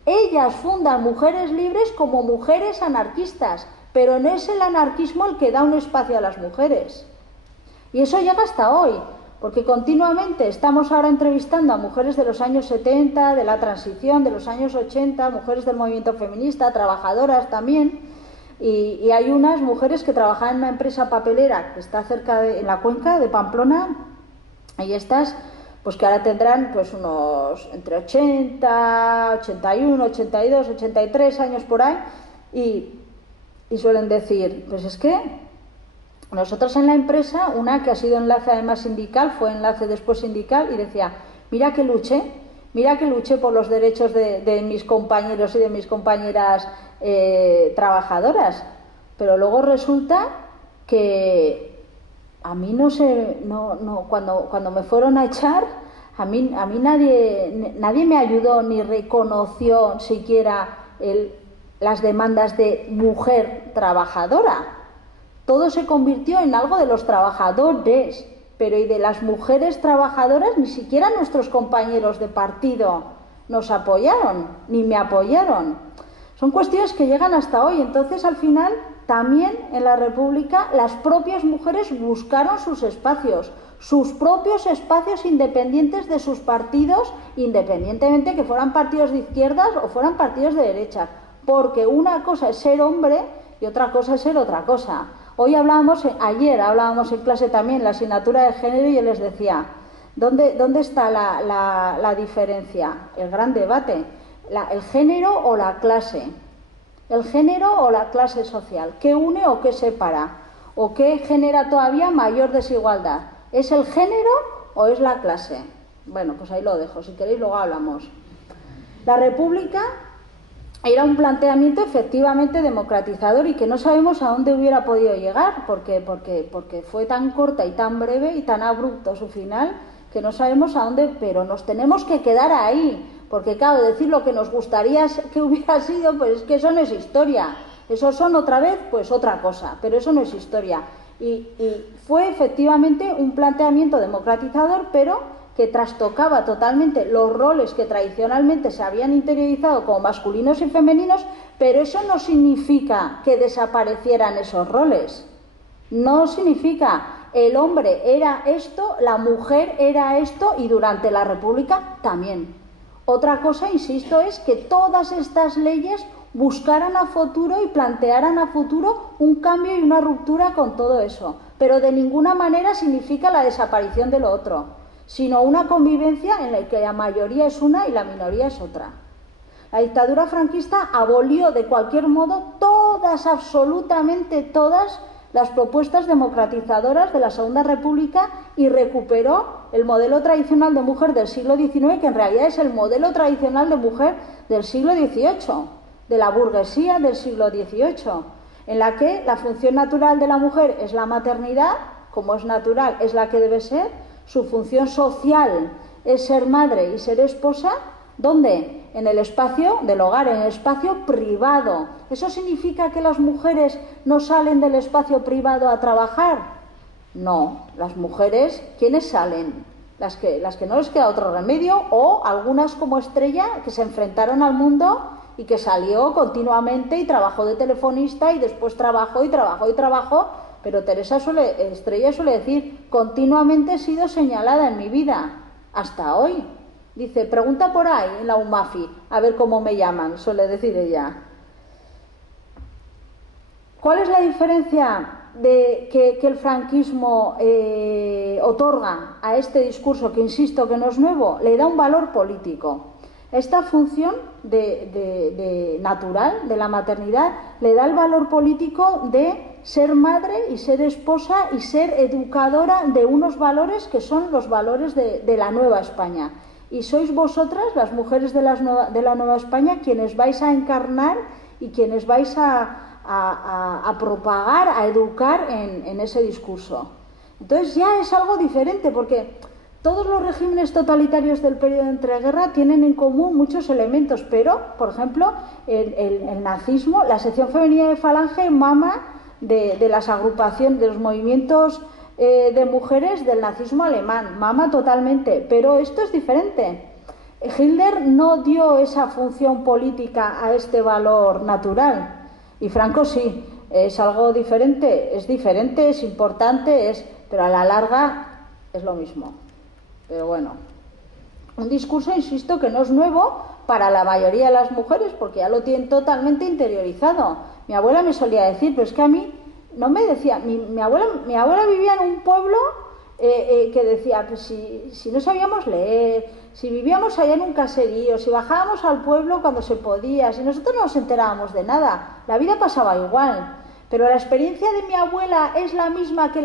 Ellas fundan Mujeres Libres como mujeres anarquistas, pero no es el anarquismo el que da un espacio a las mujeres. Y eso llega hasta hoy, porque continuamente estamos ahora entrevistando a mujeres de los años 70, de la transición, de los años 80, mujeres del movimiento feminista, trabajadoras también, y hay unas mujeres que trabajan en una empresa papelera que está en la cuenca de Pamplona, y estas, pues que ahora tendrán pues unos entre 80, 81, 82, 83 años por ahí, y suelen decir, pues es que nosotros en la empresa, una que ha sido enlace además sindical, fue enlace después sindical, y decía, mira que luché por los derechos de mis compañeros y de mis compañeras trabajadoras, pero luego resulta que a mí cuando me fueron a echar, a mí nadie me ayudó ni reconoció siquiera las demandas de mujer trabajadora. Todo se convirtió en algo de los trabajadores, pero y de las mujeres trabajadoras ni siquiera nuestros compañeros de partido nos apoyaron, ni me apoyaron. Son cuestiones que llegan hasta hoy. Entonces, al final, también en la República, las propias mujeres buscaron sus propios espacios independientes de sus partidos, independientemente que fueran partidos de izquierdas o fueran partidos de derecha, porque una cosa es ser hombre y otra cosa es ser otra cosa. Ayer hablábamos en clase también la asignatura de género, y yo les decía, ¿dónde está la diferencia? El gran debate, el género o la clase, el género o la clase social, ¿qué une o qué separa? ¿O qué genera todavía mayor desigualdad? ¿Es el género o es la clase? Bueno, pues ahí lo dejo, si queréis luego hablamos. La República era un planteamiento efectivamente democratizador y que no sabemos a dónde hubiera podido llegar, porque fue tan corta y tan breve y tan abrupto su final, que no sabemos a dónde, pero nos tenemos que quedar ahí, porque claro, decir lo que nos gustaría que hubiera sido, pues es que eso no es historia, eso son otra vez pues otra cosa, pero eso no es historia. Y fue efectivamente un planteamiento democratizador, pero que trastocaba totalmente los roles que tradicionalmente se habían interiorizado como masculinos y femeninos, pero eso no significa que desaparecieran esos roles. No significa el hombre era esto, la mujer era esto, y durante la República también. Otra cosa, insisto, es que todas estas leyes buscaran a futuro y plantearan a futuro un cambio y una ruptura con todo eso. Pero de ninguna manera significa la desaparición de lo otro, sino una convivencia en la que la mayoría es una y la minoría es otra. La dictadura franquista abolió de cualquier modo todas, absolutamente todas, las propuestas democratizadoras de la Segunda República y recuperó el modelo tradicional de mujer del siglo XIX, que en realidad es el modelo tradicional de mujer del siglo XVIII, de la burguesía del siglo XVIII, en la que la función natural de la mujer es la maternidad, como es natural, es la que debe ser, su función social es ser madre y ser esposa. ¿Dónde? En el espacio del hogar, en el espacio privado. ¿Eso significa que las mujeres no salen del espacio privado a trabajar? No, las mujeres, ¿quiénes salen? Las que no les queda otro remedio, o algunas como Estrella, que se enfrentaron al mundo y que salió continuamente y trabajó de telefonista y después trabajó y trabajó y trabajó. Pero Estrella suele decir, continuamente he sido señalada en mi vida, hasta hoy. Dice, pregunta por ahí en la UMAFI, a ver cómo me llaman, suele decir ella. ¿Cuál es la diferencia que el franquismo otorga a este discurso, que insisto que no es nuevo? Le da un valor político. Esta función natural de la maternidad le da el valor político de ser madre y ser esposa y ser educadora de unos valores que son los valores de la Nueva España. Y sois vosotras, las mujeres de la Nueva España, quienes vais a encarnar y quienes vais a propagar, a educar en ese discurso. Entonces ya es algo diferente, porque todos los regímenes totalitarios del periodo de entreguerra tienen en común muchos elementos, pero, por ejemplo, el nazismo, la sección femenina de Falange mama de las agrupaciones, de los movimientos de mujeres del nazismo alemán, mama totalmente, pero esto es diferente. Hitler no dio esa función política a este valor natural, y Franco sí, es algo diferente, es importante, pero a la larga es lo mismo. Pero bueno, un discurso, insisto, que no es nuevo para la mayoría de las mujeres, porque ya lo tienen totalmente interiorizado. Mi abuela me solía decir, pero es que a mí no me decía, mi abuela vivía en un pueblo que decía, pues si no sabíamos leer, si vivíamos allá en un caserío, si bajábamos al pueblo cuando se podía, si nosotros no nos enterábamos de nada, la vida pasaba igual. Pero la experiencia de mi abuela es la misma que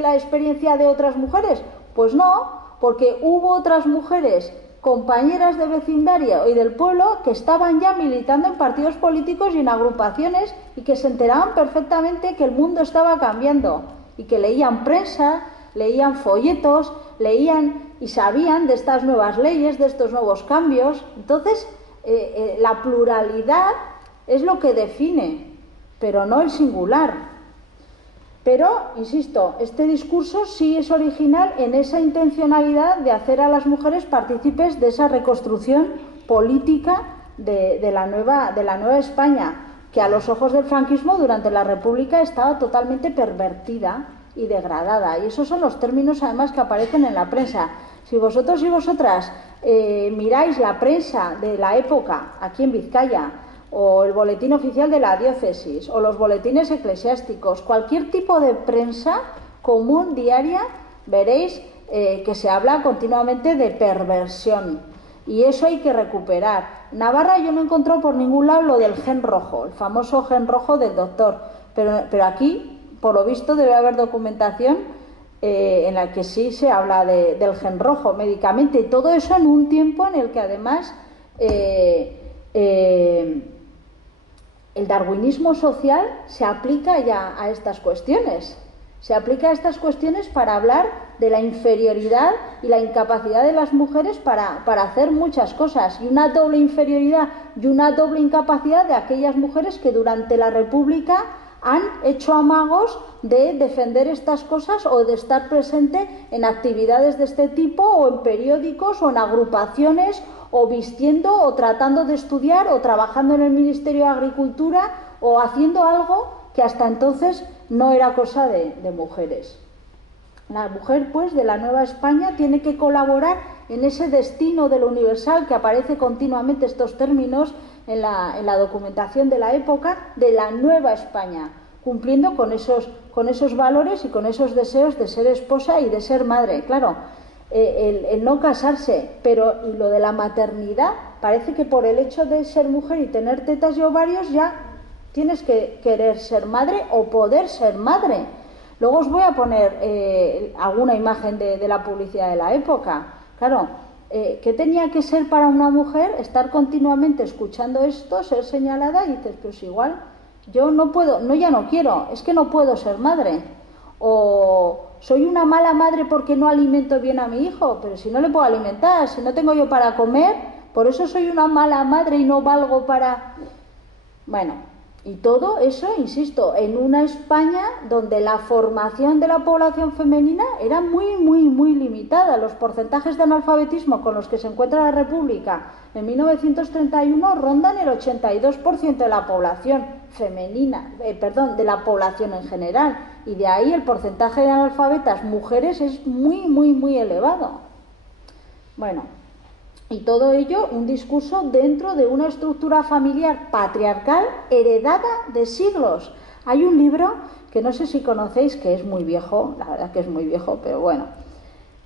la experiencia de otras mujeres. Pues no, porque hubo otras mujeres, compañeras de vecindario y del pueblo, que estaban ya militando en partidos políticos y en agrupaciones y que se enteraban perfectamente que el mundo estaba cambiando y que leían prensa, leían folletos, leían y sabían de estas nuevas leyes, de estos nuevos cambios. Entonces, la pluralidad es lo que define, pero no el singular. Pero, insisto, este discurso sí es original en esa intencionalidad de hacer a las mujeres partícipes de esa reconstrucción política de la nueva España, que a los ojos del franquismo durante la República estaba totalmente pervertida y degradada. Y esos son los términos, además, que aparecen en la prensa. Si vosotros y vosotras miráis la prensa de la época aquí en Vizcaya, o el boletín oficial de la diócesis, o los boletines eclesiásticos, cualquier tipo de prensa común, diaria, veréis que se habla continuamente de perversión. Y eso hay que recuperar. Navarra yo no he encontrado por ningún lado lo del gen rojo, el famoso gen rojo del doctor. Pero aquí, por lo visto, debe haber documentación en la que sí se habla del gen rojo, medicamente. Y todo eso en un tiempo en el que además el darwinismo social se aplica ya a estas cuestiones. Se aplica a estas cuestiones para hablar de la inferioridad y la incapacidad de las mujeres para hacer muchas cosas, y una doble inferioridad y una doble incapacidad de aquellas mujeres que durante la República han hecho amagos de defender estas cosas o de estar presente en actividades de este tipo, o en periódicos, o en agrupaciones, o vistiendo, o tratando de estudiar, o trabajando en el Ministerio de Agricultura, o haciendo algo que hasta entonces no era cosa de mujeres. La mujer, pues, de la Nueva España tiene que colaborar en ese destino de lo universal, que aparece continuamente estos términos, en la documentación de la época de la nueva España, cumpliendo con esos valores y con esos deseos de ser esposa y de ser madre. Claro, el no casarse, pero y lo de la maternidad, parece que por el hecho de ser mujer y tener tetas y ovarios ya tienes que querer ser madre o poder ser madre. Luego os voy a poner alguna imagen de la publicidad de la época. Claro, ¿qué tenía que ser para una mujer estar continuamente escuchando esto, ser señalada? Y dices, pues igual, yo no puedo, no, ya no quiero, es que no puedo ser madre. O soy una mala madre porque no alimento bien a mi hijo, pero si no le puedo alimentar, si no tengo yo para comer, por eso soy una mala madre y no valgo para... Bueno, y todo eso, insisto, en una España donde la formación de la población femenina era muy, muy, muy limitada. Los porcentajes de analfabetismo con los que se encuentra la República en 1931 rondan el 82% de la población femenina, de la población en general. Y de ahí el porcentaje de analfabetas mujeres es muy, muy, muy elevado. Bueno, y todo ello un discurso dentro de una estructura familiar patriarcal heredada de siglos. Hay un libro que no sé si conocéis, que es muy viejo, la verdad que es muy viejo, pero bueno,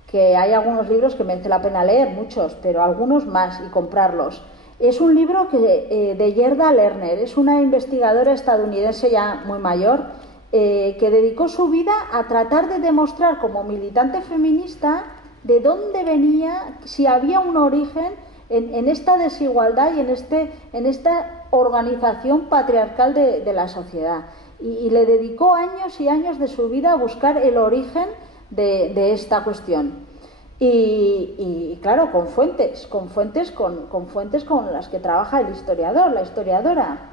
que hay algunos libros que merece la pena leer, muchos, pero algunos más, y comprarlos. Es un libro de Gerda Lerner, es una investigadora estadounidense ya muy mayor, que dedicó su vida a tratar de demostrar como militante feminista de dónde venía, si había un origen en esta desigualdad y en esta organización patriarcal de la sociedad. Y le dedicó años y años de su vida a buscar el origen de esta cuestión. Y claro, con fuentes con las que trabaja el historiador, la historiadora.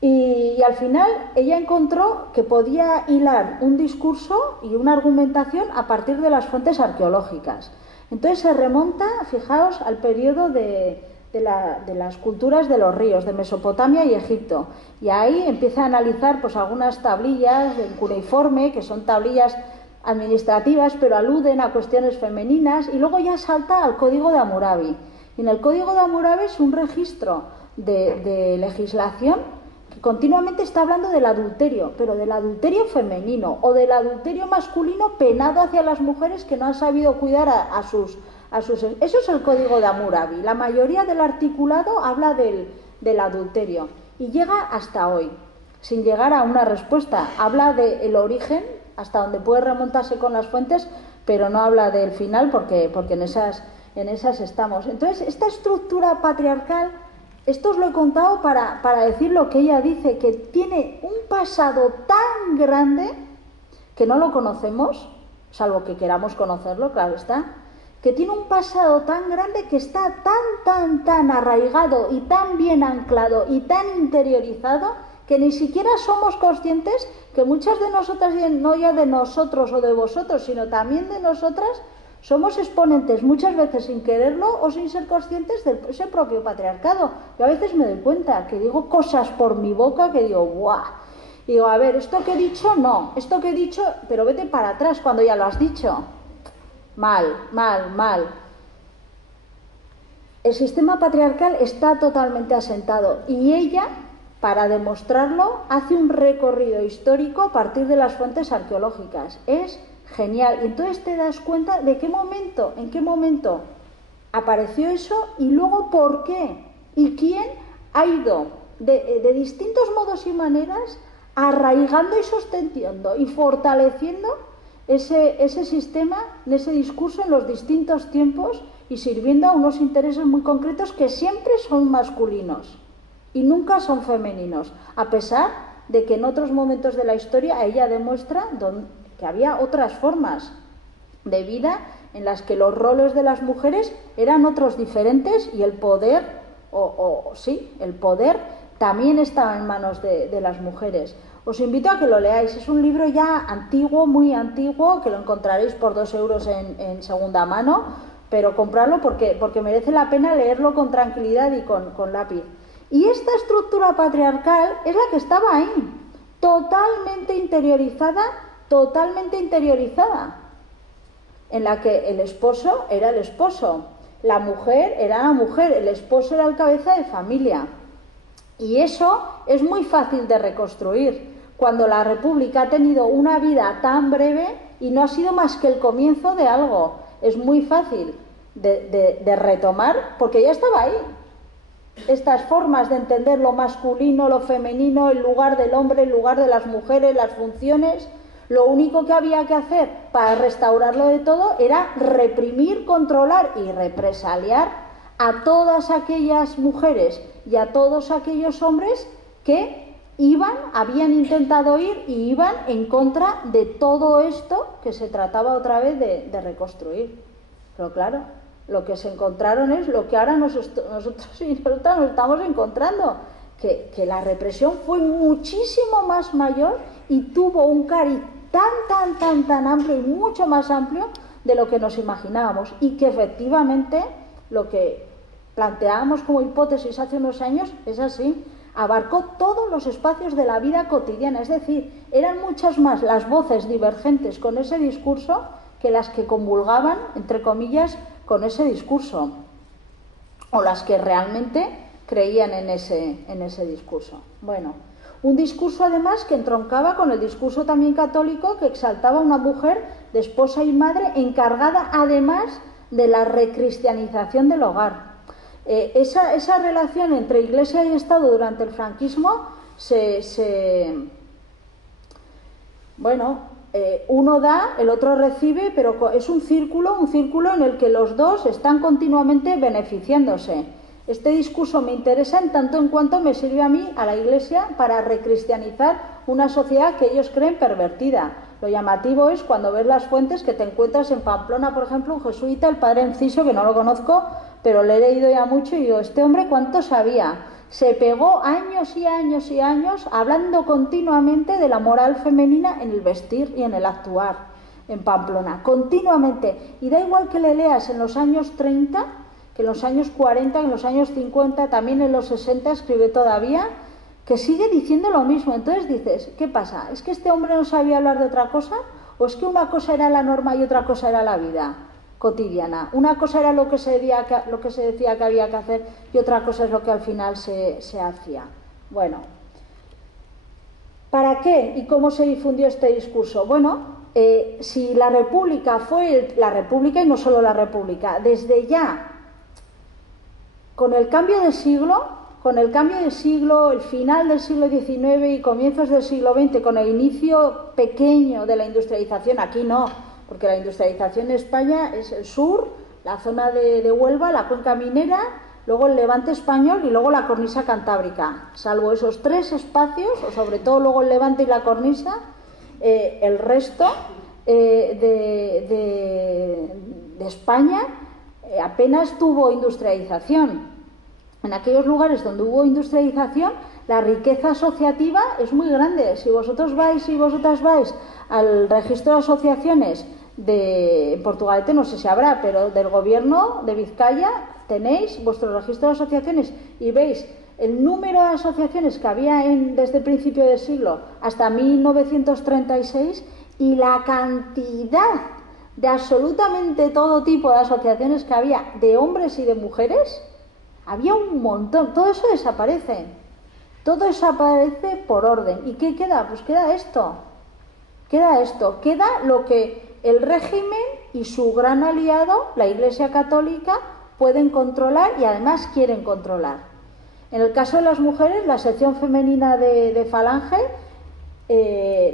Y al final ella encontró que podía hilar un discurso y una argumentación a partir de las fuentes arqueológicas. Entonces se remonta, fijaos, al periodo de las culturas de los ríos, de Mesopotamia y Egipto. Y ahí empieza a analizar pues algunas tablillas del cuneiforme, que son tablillas administrativas, pero aluden a cuestiones femeninas, y luego ya salta al Código de Hammurabi. Y en el Código de Hammurabi es un registro de legislación que continuamente está hablando del adulterio, pero del adulterio femenino o del adulterio masculino penado hacia las mujeres que no han sabido cuidar a sus... Eso es el Código de Hammurabi. La mayoría del articulado habla del adulterio y llega hasta hoy, sin llegar a una respuesta. Habla del origen, hasta donde puede remontarse con las fuentes, pero no habla del final porque en esas estamos. Entonces, esta estructura patriarcal, esto os lo he contado para decir lo que ella dice, que tiene un pasado tan grande que no lo conocemos, salvo que queramos conocerlo, claro está, que tiene un pasado tan grande que está tan arraigado y tan bien anclado y tan interiorizado que ni siquiera somos conscientes que muchas de nosotras, no ya de nosotros o de vosotros, sino también de nosotras, somos exponentes muchas veces sin quererlo o sin ser conscientes de ese propio patriarcado. Yo a veces me doy cuenta que digo cosas por mi boca que digo, ¡buah! Y digo, a ver, esto que he dicho, no, esto que he dicho, pero vete para atrás cuando ya lo has dicho. Mal. El sistema patriarcal está totalmente asentado y ella, para demostrarlo, hace un recorrido histórico a partir de las fuentes arqueológicas. Es genial. Y entonces te das cuenta de en qué momento apareció eso y luego por qué y quién ha ido de distintos modos y maneras arraigando y sosteniendo y fortaleciendo ese sistema, ese discurso en los distintos tiempos y sirviendo a unos intereses muy concretos que siempre son masculinos y nunca son femeninos, a pesar de que en otros momentos de la historia ella demuestra que había otras formas de vida en las que los roles de las mujeres eran otros diferentes y el poder, el poder también estaba en manos de las mujeres. Os invito a que lo leáis, es un libro ya antiguo, muy antiguo, que lo encontraréis por 2 euros en segunda mano, pero comprarlo porque merece la pena leerlo con tranquilidad y con lápiz. Y esta estructura patriarcal es la que estaba ahí, totalmente interiorizada, en la que el esposo era el esposo, la mujer era la mujer, el esposo era el cabeza de familia. Y eso es muy fácil de reconstruir, cuando la República ha tenido una vida tan breve y no ha sido más que el comienzo de algo. Es muy fácil de retomar, porque ya estaba ahí. Estas formas de entender lo masculino, lo femenino, el lugar del hombre, el lugar de las mujeres, las funciones. Lo único que había que hacer para restaurarlo de todo era reprimir, controlar y represaliar a todas aquellas mujeres y a todos aquellos hombres que habían intentado ir y iban en contra de todo esto que se trataba otra vez de reconstruir. Pero claro, lo que se encontraron es lo que ahora nosotros y nosotras nos estamos encontrando, que la represión fue muchísimo más mayor y tuvo un cariz tan amplio y mucho más amplio de lo que nos imaginábamos, y que efectivamente lo que planteábamos como hipótesis hace unos años es así. Abarcó todos los espacios de la vida cotidiana, es decir, eran muchas más las voces divergentes con ese discurso que las que comulgaban, entre comillas, con ese discurso, o las que realmente creían en ese discurso. Bueno, un discurso además que entroncaba con el discurso también católico, que exaltaba a una mujer de esposa y madre, encargada además de la recristianización del hogar. Esa relación entre Iglesia y Estado durante el franquismo uno da, el otro recibe, pero es un círculo en el que los dos están continuamente beneficiándose. Este discurso me interesa en tanto en cuanto me sirve a mí, a la Iglesia, para recristianizar una sociedad que ellos creen pervertida. Lo llamativo es cuando ves las fuentes que te encuentras en Pamplona, por ejemplo, un jesuita, el padre Enciso, que no lo conozco, pero le he leído ya mucho, y digo, este hombre cuánto sabía. Se pegó años y años y años hablando continuamente de la moral femenina en el vestir y en el actuar en Pamplona, continuamente. Y da igual que le leas en los años 30, que en los años 40, que en los años 50, también en los 60 escribe todavía, que sigue diciendo lo mismo. Entonces dices, ¿qué pasa? ¿Es que este hombre no sabía hablar de otra cosa? ¿O es que una cosa era la norma y otra cosa era la vida cotidiana? Una cosa era lo que se decía que había que hacer, y otra cosa es lo que al final se hacía. Bueno, ¿para qué y cómo se difundió este discurso? Bueno, si la República fue la República, y no solo la República, desde ya, con el cambio de siglo, el final del siglo XIX y comienzos del siglo XX, con el inicio pequeño de la industrialización, aquí no, porque la industrialización en España es el sur, la zona de Huelva, la cuenca minera, luego el Levante español y luego la cornisa cantábrica. Salvo esos tres espacios, o sobre todo luego el Levante y la cornisa, el resto de España apenas tuvo industrialización. En aquellos lugares donde hubo industrialización, la riqueza asociativa es muy grande. Si vosotros vais y vosotras vais al registro de asociaciones en Portugalete, no sé si habrá, pero del gobierno de Vizcaya, tenéis vuestro registro de asociaciones y veis el número de asociaciones que había desde el principio del siglo hasta 1936, y la cantidad de absolutamente todo tipo de asociaciones que había, de hombres y de mujeres. Había un montón. Todo eso desaparece. Todo desaparece por orden. ¿Y qué queda? Pues queda esto. Queda lo que el régimen y su gran aliado, la Iglesia Católica, pueden controlar y además quieren controlar. En el caso de las mujeres, la sección femenina de Falange,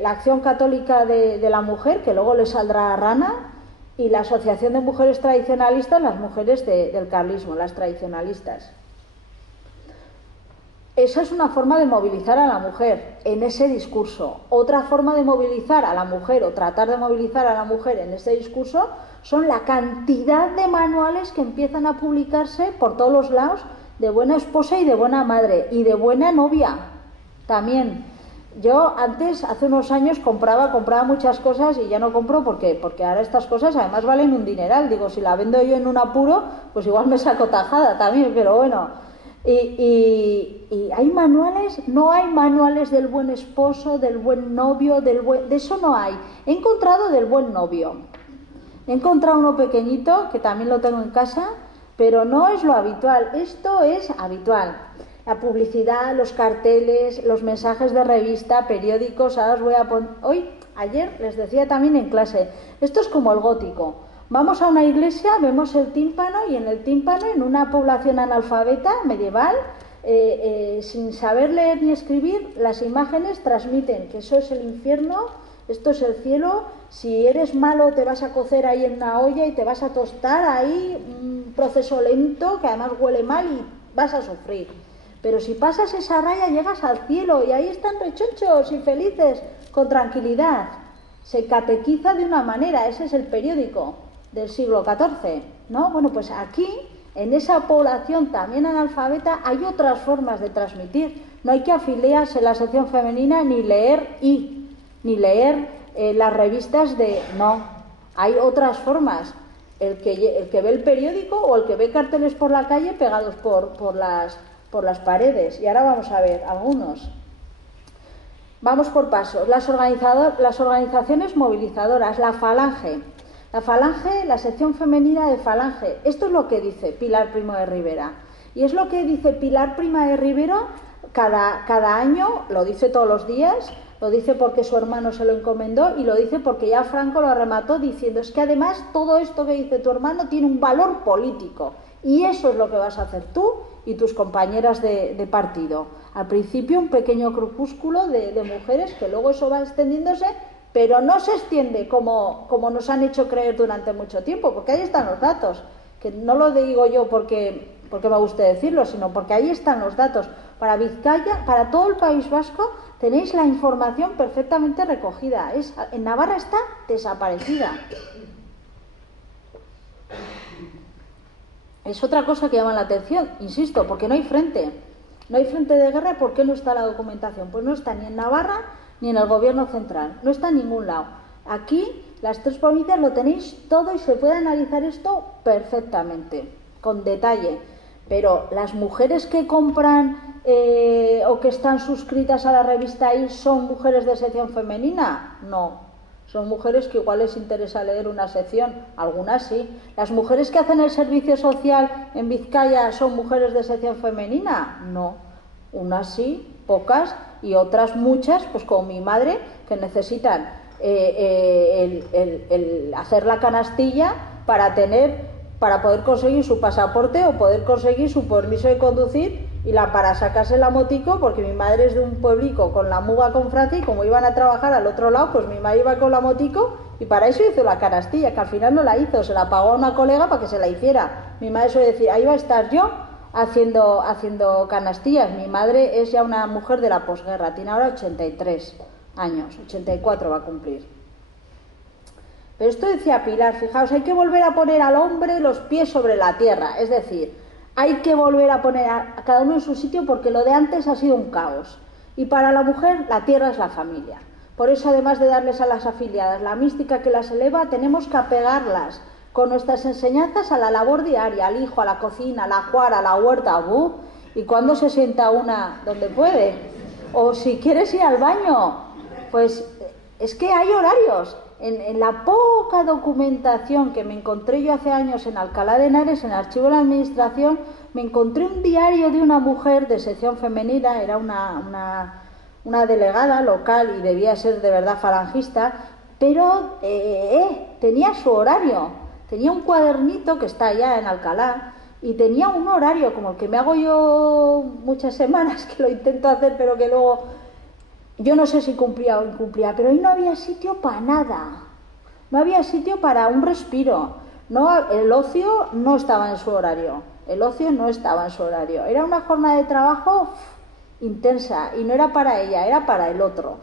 la Acción Católica de la Mujer, que luego le saldrá rana, y la Asociación de Mujeres Tradicionalistas, las mujeres del carlismo, las tradicionalistas. Esa es una forma de movilizar a la mujer en ese discurso. Otra forma de movilizar a la mujer, o tratar de movilizar a la mujer en ese discurso, son la cantidad de manuales que empiezan a publicarse por todos los lados, de buena esposa y de buena madre, y de buena novia también. Yo antes, hace unos años, compraba muchas cosas, y ya no compro porque ahora estas cosas además valen un dineral. Digo, si la vendo yo en un apuro, pues igual me saco tajada también, pero bueno. Y hay manuales, no hay manuales del buen esposo, del buen novio, de eso no hay. He encontrado del buen novio. He encontrado uno pequeñito, que también lo tengo en casa, pero no es lo habitual. Esto es habitual. La publicidad, los carteles, los mensajes de revista, periódicos. Ahora os voy a poner... Ayer les decía también en clase, esto es como el gótico. Vamos a una iglesia, vemos el tímpano y en el tímpano, en una población analfabeta medieval, sin saber leer ni escribir, las imágenes transmiten que eso es el infierno, esto es el cielo. Si eres malo te vas a cocer ahí en una olla y te vas a tostar ahí, un proceso lento que además huele mal y vas a sufrir. Pero si pasas esa raya llegas al cielo y ahí están rechonchos y felices, con tranquilidad. Se catequiza de una manera, ese es el periódico del siglo XIV, ¿no? Bueno, pues aquí, en esa población también analfabeta, hay otras formas de transmitir. No hay que afiliarse en la sección femenina ni leer las revistas de... No, hay otras formas. El que ve el periódico o el que ve carteles por la calle pegados por las paredes. Y ahora vamos a ver algunos. Vamos por pasos. Las organizaciones movilizadoras, la Falange. La Falange, la sección femenina de Falange. Esto es lo que dice Pilar Primo de Rivera. Y es lo que dice Pilar Prima de Rivera cada año, lo dice todos los días, lo dice porque su hermano se lo encomendó y lo dice porque ya Franco lo remató diciendo, es que además todo esto que dice tu hermano tiene un valor político. Y eso es lo que vas a hacer tú y tus compañeras de partido. Al principio un pequeño crepúsculo de mujeres, que luego eso va extendiéndose, pero no se extiende como nos han hecho creer durante mucho tiempo, porque ahí están los datos, que no lo digo yo porque me guste decirlo, sino porque ahí están los datos. Para Vizcaya, para todo el País Vasco, tenéis la información perfectamente recogida. En Navarra está desaparecida. Es otra cosa que llama la atención, insisto, porque no hay frente. No hay frente de guerra. ¿Por qué no está la documentación? Pues no está ni en Navarra ni en el gobierno central. No está en ningún lado. Aquí, las tres provincias lo tenéis todo y se puede analizar esto perfectamente, con detalle. Pero las mujeres que compran o que están suscritas a la revista ahí, ¿son mujeres de sección femenina? No. Son mujeres que igual les interesa leer una sección, algunas sí. ¿Las mujeres que hacen el servicio social en Vizcaya son mujeres de sección femenina? No. Unas sí, pocas, y otras muchas, pues como mi madre, que necesitan hacer la canastilla para poder conseguir su pasaporte o poder conseguir su permiso de conducir para sacarse la motico, porque mi madre es de un pueblico con la muga con Francia y como iban a trabajar al otro lado, pues mi madre iba con la motico y para eso hizo la canastilla, que al final no la hizo, se la pagó a una colega para que se la hiciera. Mi madre suele decir, ahí va a estar yo haciendo canastillas. Mi madre es ya una mujer de la posguerra, tiene ahora 83 años, 84 va a cumplir. Pero esto decía Pilar, fijaos, hay que volver a poner al hombre los pies sobre la tierra, es decir, hay que volver a poner a cada uno en su sitio porque lo de antes ha sido un caos. Y para la mujer la tierra es la familia. Por eso, además de darles a las afiliadas la mística que las eleva, tenemos que apegarlas con nuestras enseñanzas a la labor diaria, al hijo, a la cocina, a la juara, a la huerta. Y cuando se sienta una donde puede. O si quieres ir al baño, pues es que hay horarios. En la poca documentación que me encontré yo hace años en Alcalá de Henares, en el archivo de la administración, me encontré un diario de una mujer de sección femenina, era una delegada local y debía ser de verdad falangista, pero tenía su horario, tenía un cuadernito que está allá en Alcalá y tenía un horario como el que me hago yo muchas semanas, que lo intento hacer pero que luego... Yo no sé si cumplía o incumplía, pero ahí no había sitio para nada. No había sitio para un respiro. No, el ocio no estaba en su horario. El ocio no estaba en su horario. Era una jornada de trabajo intensa y no era para ella, era para el otro.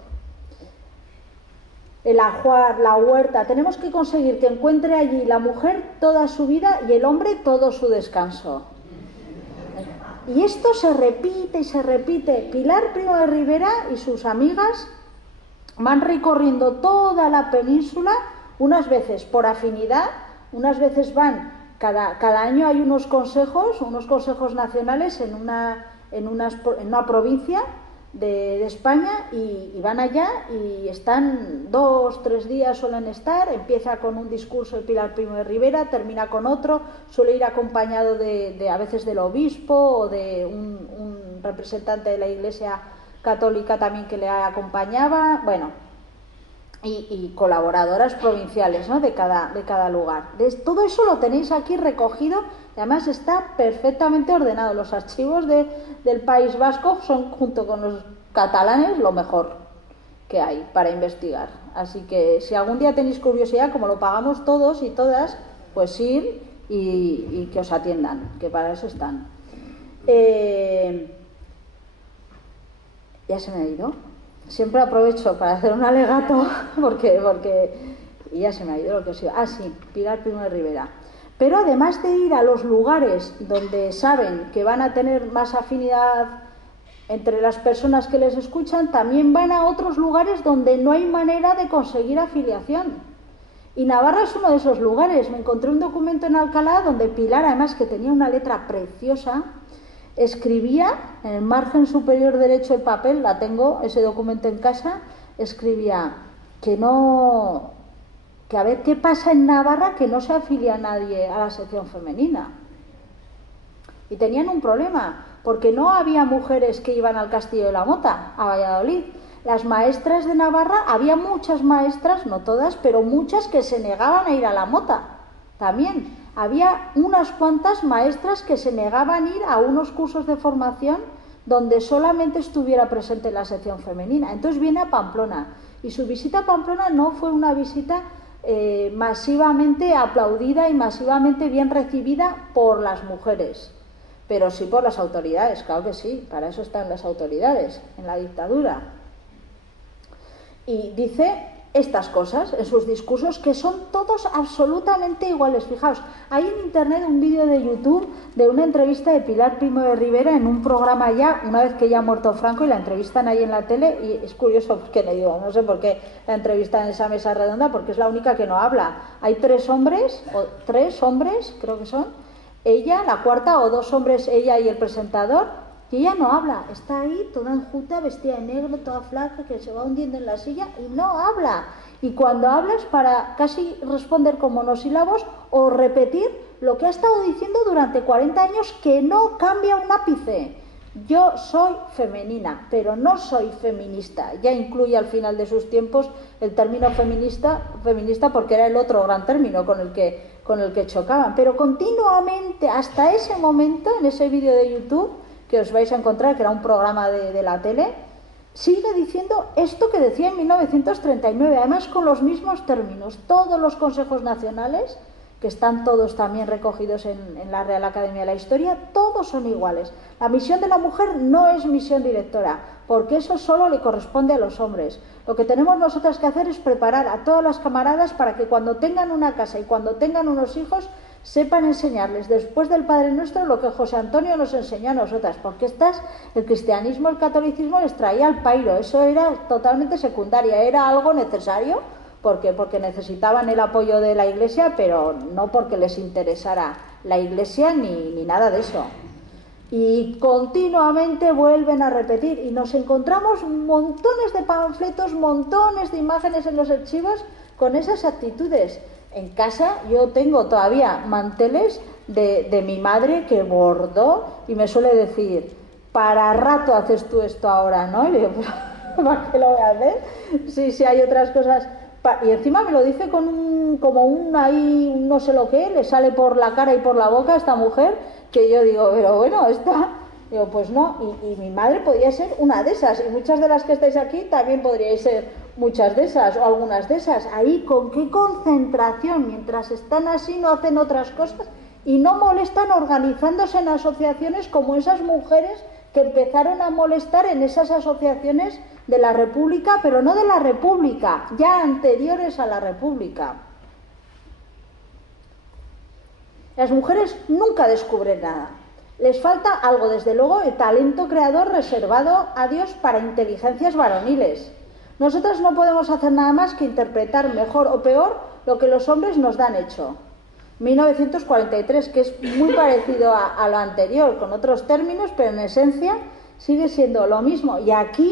El ajuar, la huerta. Tenemos que conseguir que encuentre allí la mujer toda su vida y el hombre todo su descanso. Y esto se repite y se repite. Pilar Primo de Rivera y sus amigas van recorriendo toda la península, unas veces por afinidad, unas veces van, cada año hay unos consejos nacionales en una provincia de España y van allá y están 2-3 días, suelen estar. Empieza con un discurso de Pilar Primo de Rivera, termina con otro, suele ir acompañado de a veces del obispo o de un un representante de la Iglesia Católica también que le acompañaba, bueno, y colaboradoras provinciales, ¿no?, de cada lugar. Todo eso lo tenéis aquí recogido y además está perfectamente ordenado. Los archivos del País Vasco son, junto con los catalanes, lo mejor que hay para investigar. Así que si algún día tenéis curiosidad, como lo pagamos todos y todas, pues ir y que os atiendan, que para eso están. Ya se me ha ido. Siempre aprovecho para hacer un alegato porque y ya se me ha ido lo que os iba. Sí, Pilar Primo de Rivera. Pero además de ir a los lugares donde saben que van a tener más afinidad entre las personas que les escuchan, también van a otros lugares donde no hay manera de conseguir afiliación. Y Navarra es uno de esos lugares. Me encontré un documento en Alcalá donde Pilar, además que tenía una letra preciosa, escribía en el margen superior derecho del papel, la tengo, ese documento en casa, escribía que a ver qué pasa en Navarra, que no se afilia a nadie a la sección femenina. Y tenían un problema, porque no había mujeres que iban al Castillo de la Mota, a Valladolid. Las maestras de Navarra, había muchas maestras, no todas, pero muchas que se negaban a ir a la Mota también. Había unas cuantas maestras que se negaban a ir a unos cursos de formación donde solamente estuviera presente la sección femenina. Entonces viene a Pamplona, y su visita a Pamplona no fue una visita masivamente aplaudida y masivamente bien recibida por las mujeres, pero sí por las autoridades, claro que sí, para eso están las autoridades en la dictadura. Y dice estas cosas en sus discursos, que son todos absolutamente iguales. Fijaos, hay en internet un vídeo de YouTube de una entrevista de Pilar Primo de Rivera en un programa ya, una vez que ya ha muerto Franco, y la entrevistan ahí en la tele, y es curioso porque le digo, no sé por qué la entrevistan en esa mesa redonda, porque es la única que no habla. Hay tres hombres, creo que son, ella, la cuarta, o dos hombres, ella y el presentador, y ella no habla, está ahí toda enjuta, vestida de negro, toda flaca, que se va hundiendo en la silla y no habla. Y cuando hablas, para casi responder con monosílabos o repetir lo que ha estado diciendo durante 40 años, que no cambia un ápice. Yo soy femenina, pero no soy feminista. Ya incluye al final de sus tiempos el término feminista porque era el otro gran término con el que chocaban. Pero continuamente, hasta ese momento, en ese vídeo de YouTube que os vais a encontrar, que era un programa de la tele, sigue diciendo esto que decía en 1939, además con los mismos términos. Todos los consejos nacionales, que están todos también recogidos en la Real Academia de la Historia, todos son iguales. La misión de la mujer no es misión directora, porque eso solo le corresponde a los hombres. Lo que tenemos nosotras que hacer es preparar a todas las camaradas para que cuando tengan una casa y cuando tengan unos hijos, sepan enseñarles después del Padre Nuestro lo que José Antonio nos enseñó a nosotras, porque el cristianismo, el catolicismo les traía al pairo. Eso era totalmente secundaria, era algo necesario porque necesitaban el apoyo de la Iglesia, pero no porque les interesara la Iglesia ni nada de eso. Y continuamente vuelven a repetir, y nos encontramos montones de panfletos, montones de imágenes en los archivos con esas actitudes. En casa yo tengo todavía manteles de mi madre que bordó, y me suele decir, para rato haces tú esto ahora, ¿no? Y le digo, ¿para qué lo voy a hacer? Sí, hay otras cosas. Y encima me lo dice con como un ahí, no sé lo que, le sale por la cara y por la boca a esta mujer, que yo digo, pero bueno, digo, pues no, y mi madre podría ser una de esas, y muchas de las que estáis aquí también podríais ser muchas de esas, o algunas de esas. Ahí con qué concentración, mientras están así no hacen otras cosas, y no molestan organizándose en asociaciones como esas mujeres que empezaron a molestar en esas asociaciones de la República, pero no de la República, ya anteriores a la República. Las mujeres nunca descubren nada. Les falta algo, desde luego, el talento creador reservado a Dios para inteligencias varoniles. Nosotras no podemos hacer nada más que interpretar mejor o peor lo que los hombres nos dan hecho. 1943, que es muy parecido a lo anterior, con otros términos, pero en esencia sigue siendo lo mismo. Y aquí,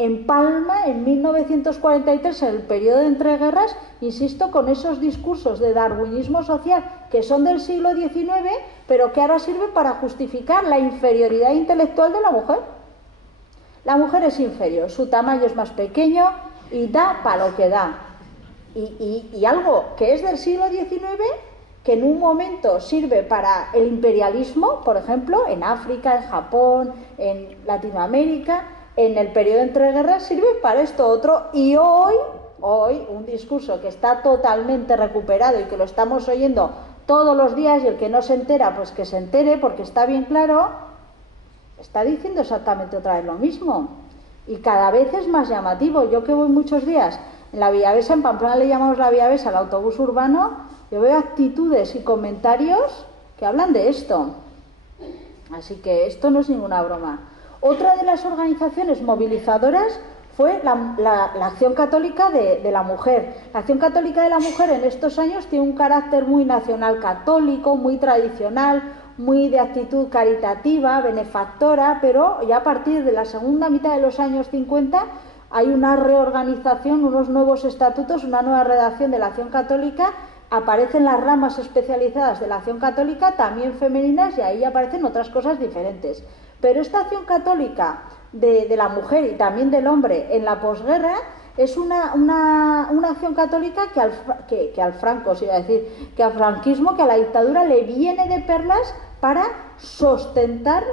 en Palma, en 1943, en el periodo de entreguerras, insisto, con esos discursos de darwinismo social que son del siglo XIX, pero que ahora sirven para justificar la inferioridad intelectual de la mujer. La mujer es inferior, su tamaño es más pequeño y da para lo que da. Y algo que es del siglo XIX, que en un momento sirve para el imperialismo, por ejemplo, en África, en Japón, en Latinoamérica, en el periodo de entreguerras sirve para esto otro, y hoy un discurso que está totalmente recuperado y que lo estamos oyendo todos los días, y el que no se entera, pues que se entere, porque está bien claro, está diciendo exactamente otra vez lo mismo, y cada vez es más llamativo. Yo que voy muchos días en la Villavesa, en Pamplona le llamamos la Villavesa al autobús urbano, yo veo actitudes y comentarios que hablan de esto, así que esto no es ninguna broma. Otra de las organizaciones movilizadoras fue la Acción Católica de la Mujer. La Acción Católica de la Mujer en estos años tiene un carácter muy nacional católico, muy tradicional, muy de actitud caritativa, benefactora, pero ya a partir de la segunda mitad de los años 50 hay una reorganización, unos nuevos estatutos, una nueva redacción de la Acción Católica, aparecen las ramas especializadas de la Acción Católica, también femeninas, y ahí aparecen otras cosas diferentes. Pero esta acción católica de la mujer y también del hombre en la posguerra es una acción católica que al Franco, se iba a decir, que al franquismo, que a la dictadura le viene de perlas para sustentar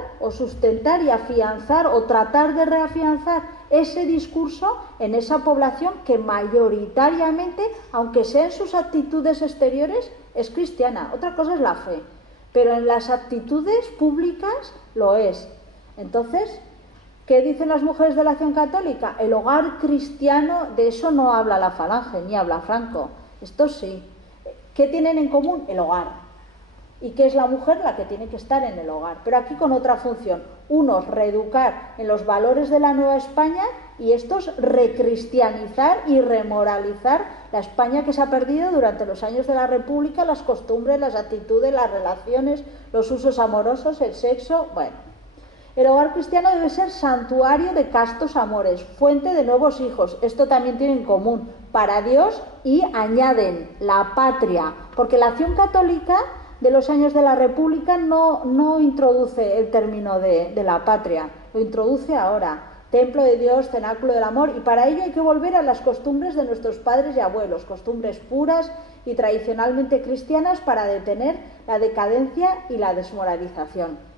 y afianzar o tratar de reafianzar ese discurso en esa población que mayoritariamente, aunque sea en sus actitudes exteriores, es cristiana. Otra cosa es la fe, pero en las actitudes públicas lo es. Entonces, ¿qué dicen las mujeres de la Acción Católica? El hogar cristiano, de eso no habla la Falange, ni habla Franco. Esto sí. ¿Qué tienen en común? El hogar. ¿Y qué es la mujer? La que tiene que estar en el hogar. Pero aquí con otra función. Unos, reeducar en los valores de la Nueva España, y estos, recristianizar y remoralizar la España que se ha perdido durante los años de la República, las costumbres, las actitudes, las relaciones, los usos amorosos, el sexo, bueno. El hogar cristiano debe ser santuario de castos amores, fuente de nuevos hijos. Esto también tiene en común para Dios, y añaden la patria, porque la Acción Católica de los años de la República no introduce el término de la patria, lo introduce ahora. Templo de Dios, cenáculo del amor, y para ello hay que volver a las costumbres de nuestros padres y abuelos, costumbres puras y tradicionalmente cristianas, para detener la decadencia y la desmoralización.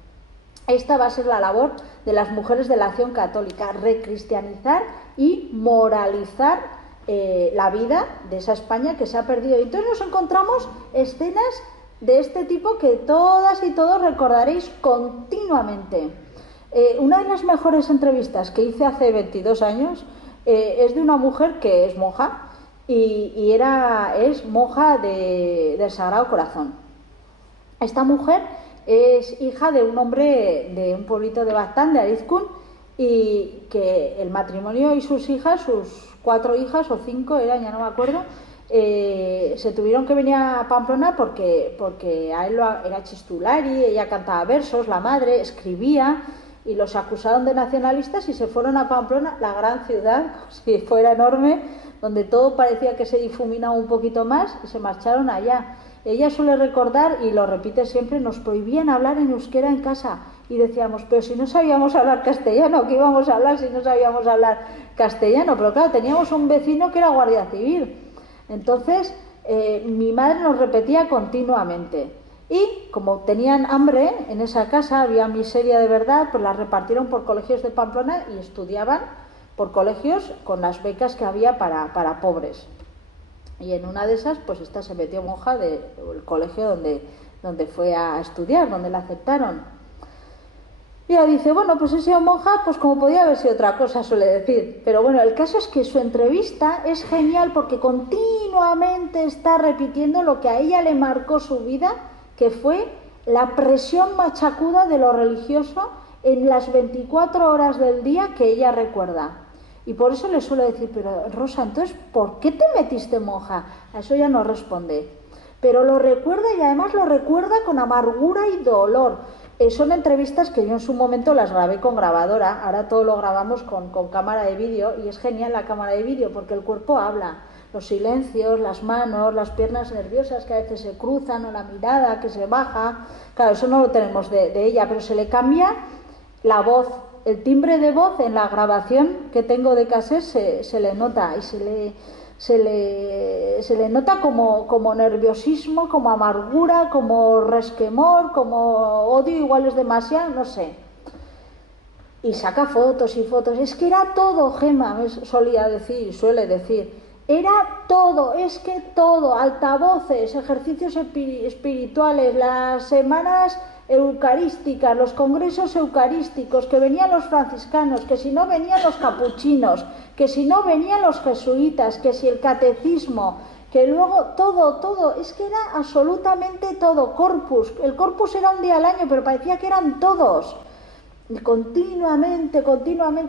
Esta va a ser la labor de las mujeres de la Acción Católica, recristianizar y moralizar la vida de esa España que se ha perdido. Y entonces nos encontramos escenas de este tipo que todas y todos recordaréis continuamente. Una de las mejores entrevistas que hice hace 22 años es de una mujer que es monja y es monja del Sagrado Corazón. Esta mujer es hija de un hombre de un pueblito de Baztán, de Arizkun, y que el matrimonio y sus hijas, sus 4 hijas o 5 eran, ya no me acuerdo, se tuvieron que venir a Pamplona porque a él era chistulari, ella cantaba versos, la madre escribía, y los acusaron de nacionalistas y se fueron a Pamplona, la gran ciudad, como si fuera enorme, donde todo parecía que se difuminaba un poquito más, y se marcharon allá. Ella suele recordar, y lo repite siempre, nos prohibían hablar en euskera en casa, y decíamos, pero si no sabíamos hablar castellano, ¿qué íbamos a hablar si no sabíamos hablar castellano? Pero claro, teníamos un vecino que era guardia civil. Entonces mi madre nos repetía continuamente, y como tenían hambre en esa casa, había miseria de verdad, pues las repartieron por colegios de Pamplona y estudiaban por colegios con las becas que había para pobres. Y en una de esas, pues esta se metió monja del colegio donde fue a estudiar, donde la aceptaron. Y ella dice, bueno, pues he sido monja, pues como podía haber sido otra cosa, suele decir. Pero bueno, el caso es que su entrevista es genial porque continuamente está repitiendo lo que a ella le marcó su vida, que fue la presión machacuda de lo religioso en las 24 horas del día que ella recuerda. Y por eso le suelo decir, pero Rosa, entonces, ¿por qué te metiste monja? A eso ya no responde. Pero lo recuerda, y además lo recuerda con amargura y dolor. Son entrevistas que yo en su momento las grabé con grabadora, ahora todo lo grabamos con cámara de vídeo y es genial la cámara de vídeo porque el cuerpo habla, los silencios, las manos, las piernas nerviosas que a veces se cruzan o la mirada que se baja, claro, eso no lo tenemos de ella, pero se le cambia la voz, el timbre de voz en la grabación que tengo de cassette se le nota y se le nota como nerviosismo, como amargura, como resquemor, como odio, igual es demasiado, no sé. Y saca fotos y fotos. Es que era todo, Gemma, me suele decir. Era todo, es que todo, altavoces, ejercicios espirituales, las semanas eucarísticas, los congresos eucarísticos, que venían los franciscanos, que si no venían los capuchinos, que si no venían los jesuitas, que si el catecismo, que luego todo, es que era absolutamente todo, corpus, el corpus era un día al año, pero parecía que eran todos. Y continuamente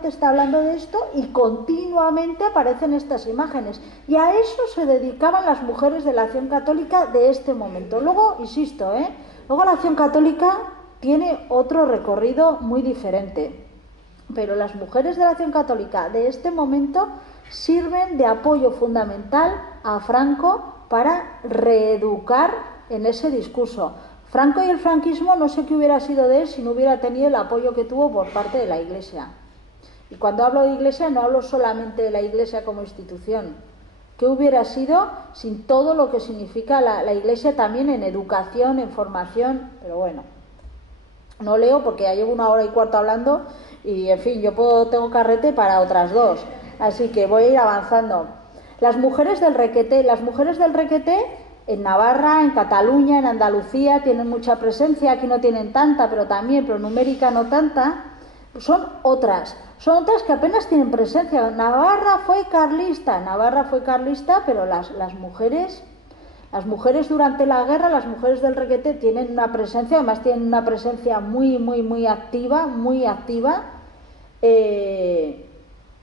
está hablando de esto y continuamente aparecen estas imágenes. Y a eso se dedicaban las mujeres de la Acción Católica de este momento. Luego, insisto, luego la Acción Católica tiene otro recorrido muy diferente. Pero las mujeres de la Acción Católica de este momento sirven de apoyo fundamental a Franco para reeducar en ese discurso. Franco y el franquismo no sé qué hubiera sido de él si no hubiera tenido el apoyo que tuvo por parte de la Iglesia. Y cuando hablo de Iglesia no hablo solamente de la Iglesia como institución. ¿Qué hubiera sido sin todo lo que significa la Iglesia también en educación, en formación? Pero bueno, no leo porque ya llevo 1 hora y cuarto hablando y en fin, tengo carrete para otras 2. Así que voy a ir avanzando. Las mujeres del Requeté en Navarra, en Cataluña, en Andalucía tienen mucha presencia, aquí no tienen tanta, pero numérica no tanta, son otras que apenas tienen presencia. Navarra fue carlista, pero las mujeres durante la guerra, las mujeres del Requeté tienen una presencia, además tienen una presencia muy activa,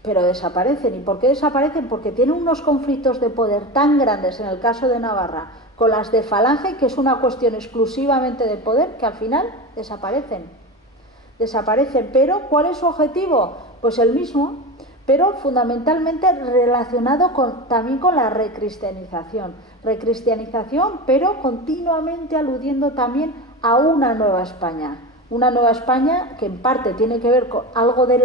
pero desaparecen. ¿Y por qué desaparecen? Porque tienen unos conflictos de poder tan grandes en el caso de Navarra con las de Falange, que es una cuestión exclusivamente de poder, que al final desaparecen. Pero ¿cuál es su objetivo? Pues el mismo, pero fundamentalmente relacionado también con la recristianización, pero continuamente aludiendo también a una nueva España. Una nueva España que en parte tiene que ver con algo de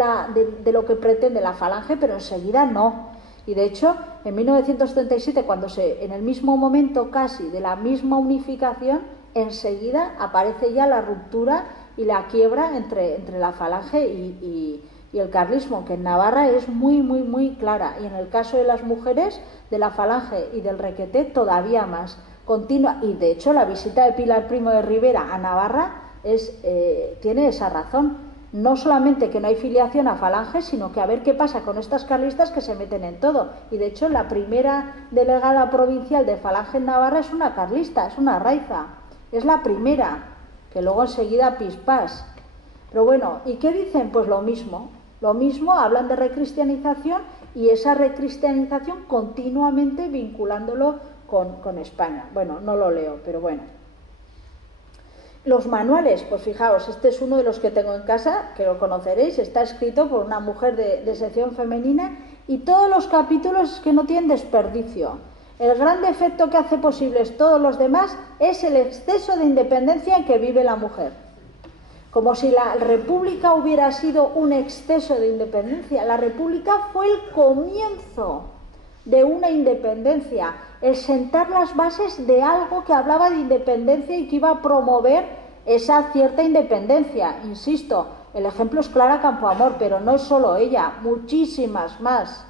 lo que pretende la Falange, pero enseguida no. Y de hecho, en 1937, cuando en el mismo momento casi de la misma unificación, enseguida aparece ya la ruptura y la quiebra entre la Falange y el carlismo, que en Navarra es muy clara. Y en el caso de las mujeres de la Falange y del Requeté todavía más. Continua. Y de hecho, la visita de Pilar Primo de Rivera a Navarra tiene esa razón. No solamente que no hay filiación a Falange, sino que a ver qué pasa con estas carlistas que se meten en todo. Y de hecho la primera delegada provincial de Falange en Navarra es una carlista, es una raiza. Es la primera, que luego enseguida pispás. Pero bueno, ¿y qué dicen? Pues lo mismo, hablan de recristianización y esa recristianización continuamente vinculándolo con España. Bueno, no lo leo, pero bueno. Los manuales, pues fijaos, este es uno de los que tengo en casa, que lo conoceréis, está escrito por una mujer de sección femenina y todos los capítulos que no tienen desperdicio. El gran defecto que hace posibles todos los demás es el exceso de independencia en que vive la mujer. Como si la República hubiera sido un exceso de independencia. La República fue el comienzo de una independencia, el sentar las bases de algo que hablaba de independencia y que iba a promover esa cierta independencia. Insisto, el ejemplo es Clara Campoamor, pero no es solo ella, muchísimas más.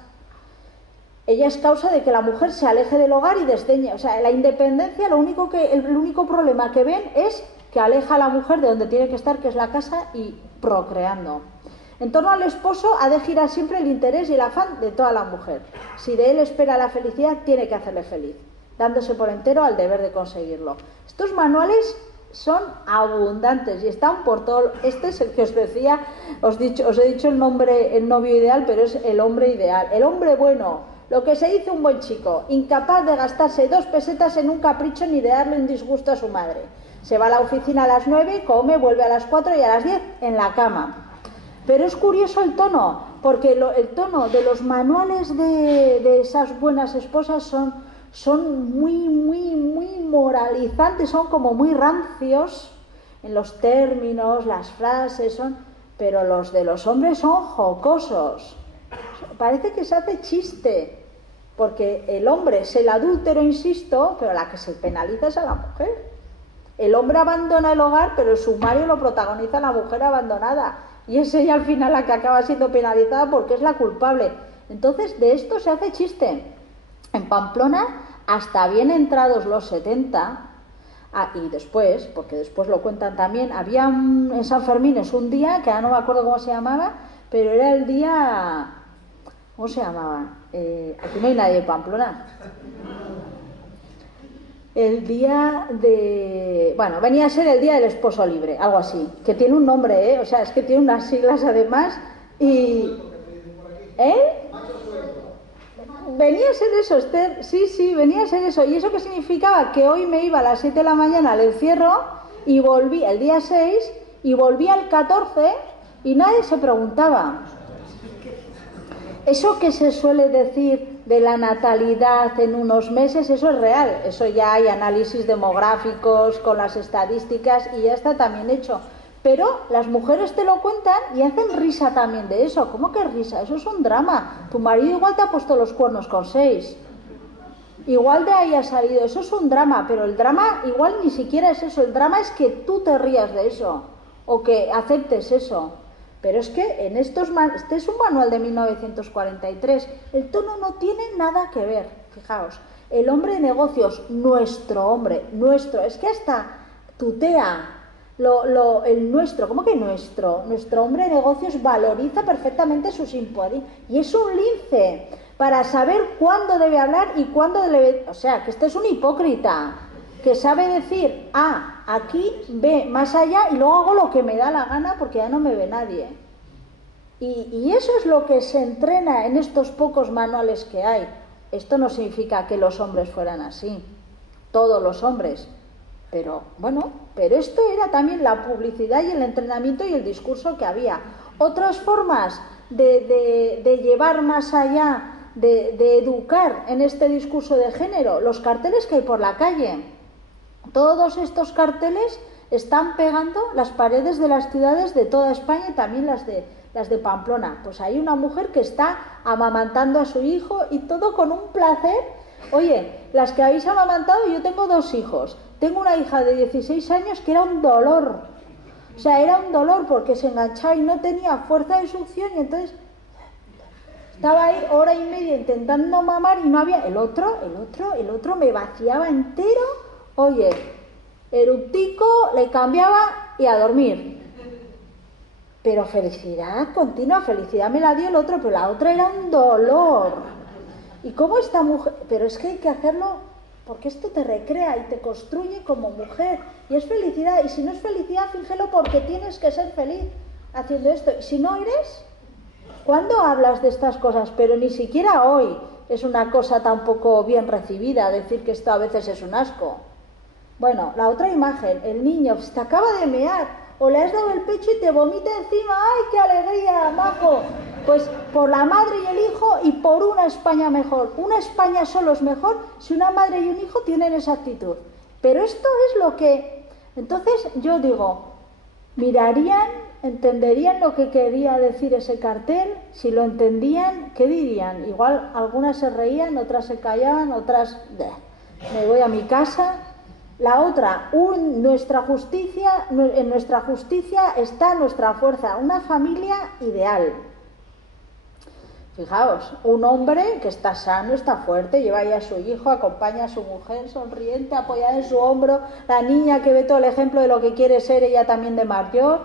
Ella es causa de que la mujer se aleje del hogar y desdeñe. O sea, la independencia, el único problema que ven es que aleja a la mujer de donde tiene que estar, que es la casa, y procreando. En torno al esposo ha de girar siempre el interés y el afán de toda la mujer. Si de él espera la felicidad, tiene que hacerle feliz, dándose por entero al deber de conseguirlo. Estos manuales son abundantes y están por todo. Este es el que os decía, os he dicho el novio ideal, pero es el hombre ideal. El hombre bueno, lo que se dice un buen chico, incapaz de gastarse 2 pesetas en un capricho ni de darle un disgusto a su madre. Se va a la oficina a las 9, come, vuelve a las 4 y a las 10 en la cama. Pero es curioso el tono, porque el tono de los manuales de esas buenas esposas son muy moralizantes, son como muy rancios en los términos, las frases, pero los de los hombres son jocosos. Parece que se hace chiste, porque el hombre es el adúltero, insisto, pero la que se penaliza es a la mujer. El hombre abandona el hogar, pero el sumario lo protagoniza la mujer abandonada. Y es ella al final la que acaba siendo penalizada porque es la culpable. Entonces, de esto se hace chiste. En Pamplona, hasta bien entrados los 70, y después, porque después lo cuentan también, había en San Fermín es un día, que ahora no me acuerdo cómo se llamaba, pero era el día... ¿Cómo se llamaba? Aquí no hay nadie de Pamplona. El día de... Bueno, venía a ser el día del esposo libre, algo así, que tiene un nombre, ¿eh? O sea, es que tiene unas siglas además y... Venía a ser eso, Esther, sí, venía a ser eso. ¿Y eso qué significaba? Que hoy me iba a las 7 de la mañana al encierro y volví el día 6 y volví al 14 y nadie se preguntaba. Eso que se suele decir de la natalidad en unos meses, eso es real. Eso ya hay análisis demográficos con las estadísticas y ya está también hecho. Pero las mujeres te lo cuentan y hacen risa también de eso. ¿Cómo que risa? Eso es un drama. Tu marido igual te ha puesto los cuernos con 6. Igual de ahí ha salido. Eso es un drama, pero el drama igual ni siquiera es eso. El drama es que tú te rías de eso o que aceptes eso. Pero es que en este es un manual de 1943. El tono no tiene nada que ver. Fijaos, el hombre de negocios, nuestro hombre, nuestro, es que hasta tutea el nuestro. ¿Cómo que nuestro? Nuestro hombre de negocios valoriza perfectamente sus impuestos y es un lince para saber cuándo debe hablar y cuándo debe... O sea, que este es un hipócrita que sabe decir A, aquí, B, más allá y luego hago lo que me da la gana porque ya no me ve nadie. Y eso es lo que se entrena en estos pocos manuales que hay. Esto no significa que los hombres fueran así, todos los hombres. Pero bueno, pero esto era también la publicidad y el entrenamiento y el discurso que había. Otras formas de llevar más allá, de educar en este discurso de género, los carteles que hay por la calle. Todos estos carteles están pegando las paredes de las ciudades de toda España y también las de Pamplona. Pues hay una mujer que está amamantando a su hijo y todo con un placer. Oye, las que habéis amamantado, yo tengo 2 hijos. Tengo una hija de 16 años que era un dolor. O sea, era un dolor porque se enganchaba y no tenía fuerza de succión y entonces estaba ahí hora y media intentando mamar y no había... El otro me vaciaba entero. Oye, eructico, le cambiaba y a dormir. Pero felicidad continua, felicidad me la dio el otro, pero la otra era un dolor. ¿Y cómo esta mujer? Pero es que hay que hacerlo porque esto te recrea y te construye como mujer. Y es felicidad. Y si no es felicidad, fíngelo porque tienes que ser feliz haciendo esto. Y si no eres, ¿cuándo hablas de estas cosas? Pero ni siquiera hoy es una cosa tampoco bien recibida decir que esto a veces es un asco. Bueno, la otra imagen, el niño se te acaba de mear o le has dado el pecho y te vomita encima. ¡Ay, qué alegría, majo! Pues por la madre y el hijo y por una España mejor. Una España solo es mejor si una madre y un hijo tienen esa actitud. Pero esto es lo que... Entonces yo digo, mirarían, entenderían lo que quería decir ese cartel. Si lo entendían, ¿qué dirían? Igual algunas se reían, otras se callaban, otras... me voy a mi casa... La otra, en nuestra justicia está nuestra fuerza, una familia ideal. Fijaos, un hombre que está sano, está fuerte, lleva ahí a su hijo, acompaña a su mujer sonriente, apoyada en su hombro, la niña que ve todo el ejemplo de lo que quiere ser ella también de mayor.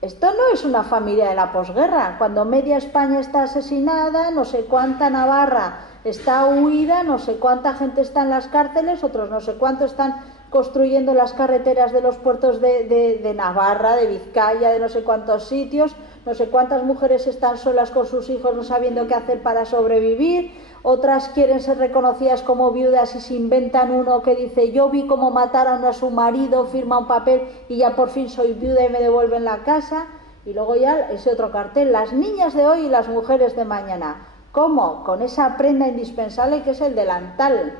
Esto no es una familia de la posguerra, cuando media España está asesinada, no sé cuánta Navarra está huida, no sé cuánta gente está en las cárceles, otros no sé cuántos están construyendo las carreteras de los puertos de Navarra, de Vizcaya, de no sé cuántos sitios, no sé cuántas mujeres están solas con sus hijos no sabiendo qué hacer para sobrevivir, otras quieren ser reconocidas como viudas y se inventan uno que dice yo vi cómo mataron a su marido, firma un papel y ya por fin soy viuda y me devuelven la casa. Y luego ya ese otro cartel, las niñas de hoy y las mujeres de mañana. ¿Cómo? Con esa prenda indispensable que es el delantal.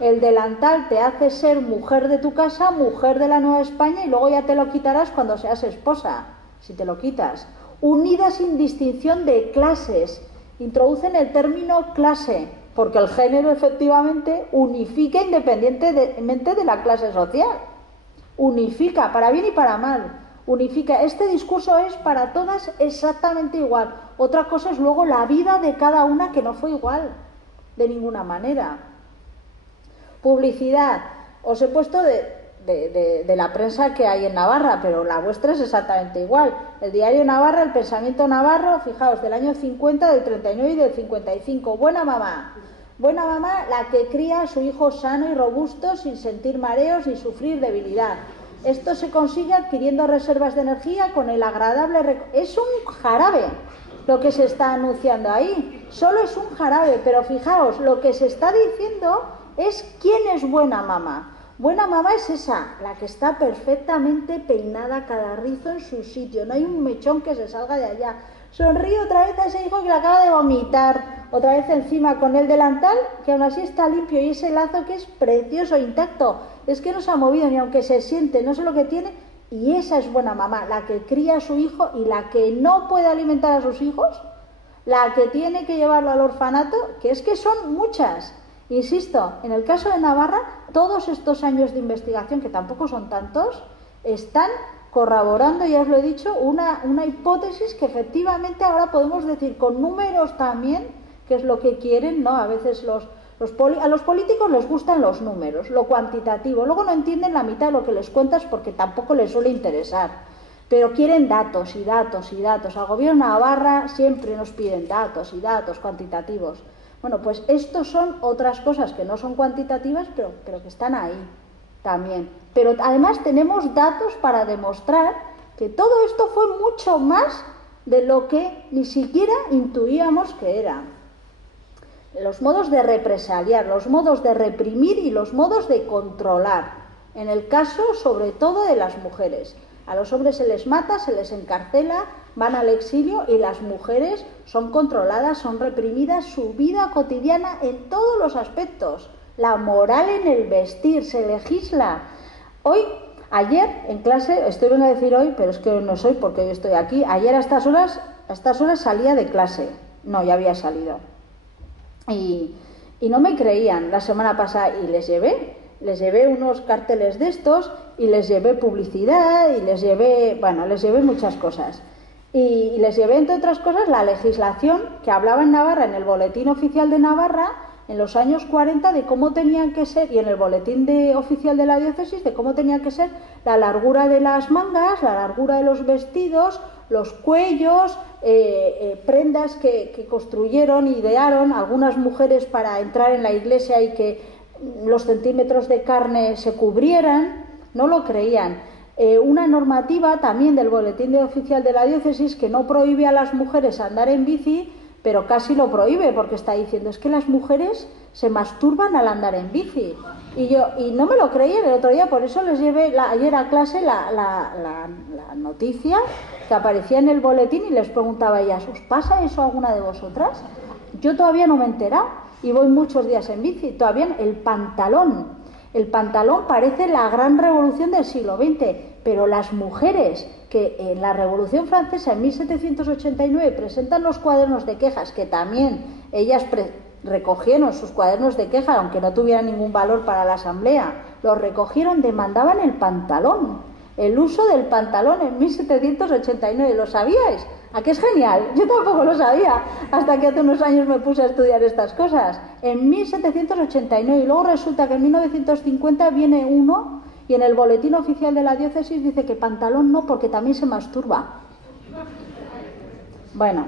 El delantal te hace ser mujer de tu casa, mujer de la Nueva España y luego ya te lo quitarás cuando seas esposa, si te lo quitas. Unida sin distinción de clases. Introducen el término clase, porque el género efectivamente unifica independientemente de la clase social. Unifica, para bien y para mal. Unifica. Este discurso es para todas exactamente igual. Otra cosa es luego la vida de cada una que no fue igual, de ninguna manera. Publicidad. Os he puesto de la prensa que hay en Navarra, pero la vuestra es exactamente igual. El diario Navarra, el Pensamiento Navarro, fijaos, del año 50, del 39 y del 55. Buena mamá. Buena mamá, la que cría a su hijo sano y robusto sin sentir mareos ni sufrir debilidad. Esto se consigue adquiriendo reservas de energía con el agradable... Es un jarabe lo que se está anunciando ahí. Solo es un jarabe, pero fijaos, lo que se está diciendo es quién es buena mamá. Buena mamá es esa, la que está perfectamente peinada, cada rizo en su sitio. No hay un mechón que se salga de allá. Sonríe otra vez a ese hijo que le acaba de vomitar. Otra vez encima con el delantal, que aún así está limpio, y ese lazo que es precioso, intacto. Es que no se ha movido ni aunque se siente, no sé lo que tiene. Y esa es buena mamá, la que cría a su hijo y la que no puede alimentar a sus hijos, la que tiene que llevarlo al orfanato, que es que son muchas. Insisto, en el caso de Navarra, todos estos años de investigación, que tampoco son tantos, están corroborando, ya os lo he dicho, una hipótesis que efectivamente ahora podemos decir con números también, que es lo que quieren, ¿no? A veces a los políticos les gustan los números, lo cuantitativo, luego no entienden la mitad de lo que les cuentas porque tampoco les suele interesar, pero quieren datos y datos y datos. Al gobierno de Navarra siempre nos piden datos y datos cuantitativos. Bueno, pues estos son otras cosas que no son cuantitativas, pero que están ahí también. Pero además tenemos datos para demostrar que todo esto fue mucho más de lo que ni siquiera intuíamos que era. Los modos de represaliar, los modos de reprimir y los modos de controlar. En el caso, sobre todo, de las mujeres. A los hombres se les mata, se les encarcela, van al exilio y las mujeres son controladas, son reprimidas, su vida cotidiana en todos los aspectos. La moral en el vestir, se legisla. Ayer en clase, estoy vengo a decir hoy, pero es que no soy porque hoy estoy aquí, ayer a estas horas salía de clase. No, ya había salido. Y no me creían la semana pasada y les llevé unos carteles de estos y les llevé publicidad y les llevé muchas cosas. Y les llevé, entre otras cosas, la legislación que hablaba en Navarra, en el Boletín Oficial de Navarra, en los años 40, de cómo tenían que ser, y en el Boletín Oficial de la Diócesis, de cómo tenía que ser la largura de las mangas, la largura de los vestidos, los cuellos, prendas que construyeron, idearon algunas mujeres para entrar en la iglesia y que los centímetros de carne se cubrieran, no lo creían. Una normativa también del Boletín Oficial de la Diócesis que no prohíbe a las mujeres andar en bici, pero casi lo prohíbe porque está diciendo es que las mujeres se masturban al andar en bici. Y no me lo creían el otro día, por eso les llevé ayer a clase la noticia que aparecía en el boletín y les preguntaba a ellas, ¿os pasa eso a alguna de vosotras? Yo todavía no me he enterado y voy muchos días en bici. Todavía el pantalón parece la gran revolución del siglo XX, pero las mujeres que en la Revolución Francesa en 1789 presentan los cuadernos de quejas, que también ellas recogieron sus cuadernos de queja, aunque no tuvieran ningún valor para la asamblea, los recogieron, demandaban el pantalón, el uso del pantalón en 1789. ¿Lo sabíais? ¿A qué es genial? Yo tampoco lo sabía, hasta que hace unos años me puse a estudiar estas cosas. En 1789, y luego resulta que en 1950 viene uno y en el Boletín Oficial de la Diócesis dice que pantalón no, porque también se masturba. Bueno,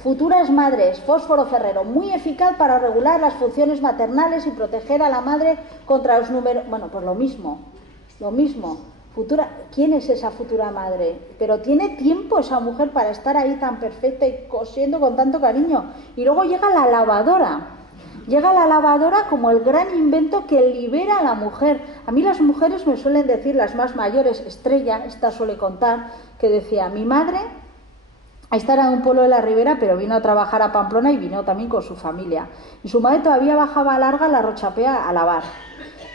Futuras madres, fósforo ferrero, muy eficaz para regular las funciones maternales y proteger a la madre contra los números. Bueno, pues lo mismo. ¿Quién es esa futura madre? Pero tiene tiempo esa mujer para estar ahí tan perfecta y cosiendo con tanto cariño. Y luego llega la lavadora. Llega la lavadora como el gran invento que libera a la mujer. A mí las mujeres me suelen decir, las más mayores, Estrella, esta suele contar, que decía, mi madre... Esta era de un pueblo de la Ribera, pero vino a trabajar a Pamplona y vino también con su familia. Y su madre todavía bajaba a Larga la Rochapea a lavar.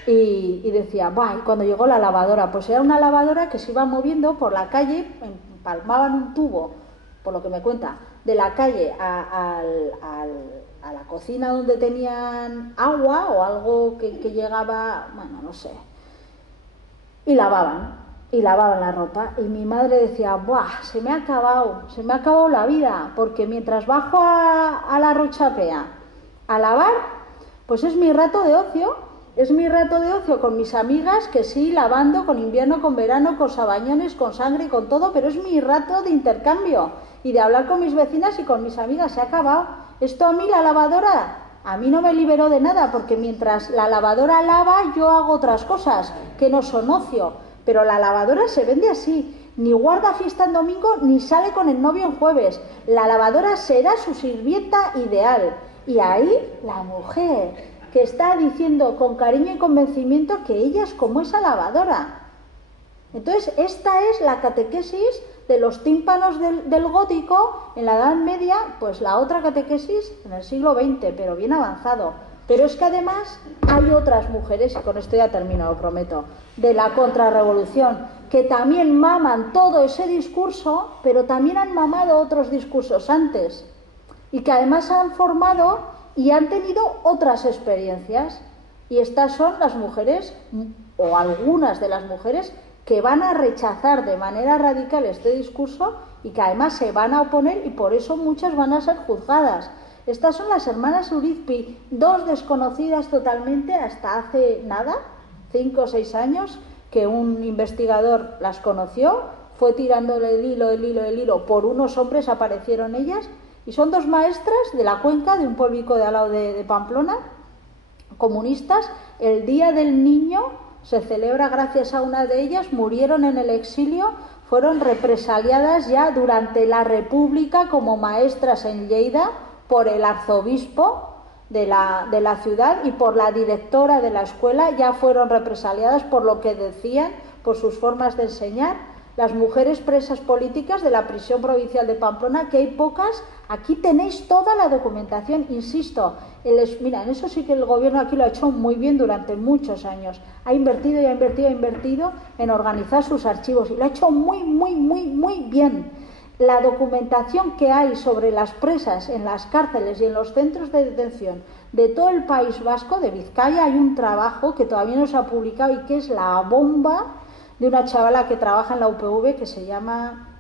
Y decía, y cuando llegó la lavadora, pues era una lavadora que se iba moviendo por la calle, empalmaban un tubo, por lo que me cuenta, de la calle a la cocina donde tenían agua o algo que llegaba, bueno, no sé, y lavaban la ropa. Y mi madre decía, se me ha acabado la vida, porque mientras bajo a la Rochapea a lavar, pues es mi rato de ocio con mis amigas, que sí, lavando, con invierno, con verano, con sabañones, con sangre y con todo, pero es mi rato de intercambio y de hablar con mis vecinas y con mis amigas. Se ha acabado. Esto a mí, la lavadora, a mí no me liberó de nada, porque mientras la lavadora lava, yo hago otras cosas que no son ocio. Pero la lavadora se vende así, ni guarda fiesta en domingo, ni sale con el novio en jueves. La lavadora será su sirvienta ideal. Y ahí la mujer, que está diciendo con cariño y convencimiento que ella es como esa lavadora. Entonces, esta es la catequesis de los tímpanos del gótico en la Edad Media, pues la otra catequesis en el siglo XX, pero bien avanzado. Pero es que además hay otras mujeres, y con esto ya termino, lo prometo, de la contrarrevolución, que también maman todo ese discurso, pero también han mamado otros discursos antes, y que además han formado y han tenido otras experiencias. Y estas son las mujeres, o algunas de las mujeres, que van a rechazar de manera radical este discurso y que además se van a oponer, y por eso muchas van a ser juzgadas. Estas son las hermanas Urizpi, dos desconocidas totalmente hasta hace nada, 5 o 6 años, que un investigador las conoció, fue tirándole el hilo, por unos hombres aparecieron ellas, y son dos maestras de la Cuenca, de un pueblico de al lado de Pamplona, comunistas. El Día del Niño se celebra gracias a una de ellas, murieron en el exilio, fueron represaliadas ya durante la República como maestras en Lleida, por el arzobispo de la ciudad y por la directora de la escuela. Ya fueron represaliadas por lo que decían, por sus formas de enseñar. Las mujeres presas políticas de la prisión provincial de Pamplona, que hay pocas, aquí tenéis toda la documentación, insisto. Mira, en eso sí que el gobierno aquí lo ha hecho muy bien durante muchos años. Ha invertido en organizar sus archivos y lo ha hecho muy bien. La documentación que hay sobre las presas en las cárceles y en los centros de detención de todo el País Vasco, de Vizcaya, hay un trabajo que todavía no se ha publicado y que es la bomba, de una chavala que trabaja en la UPV, que se llama...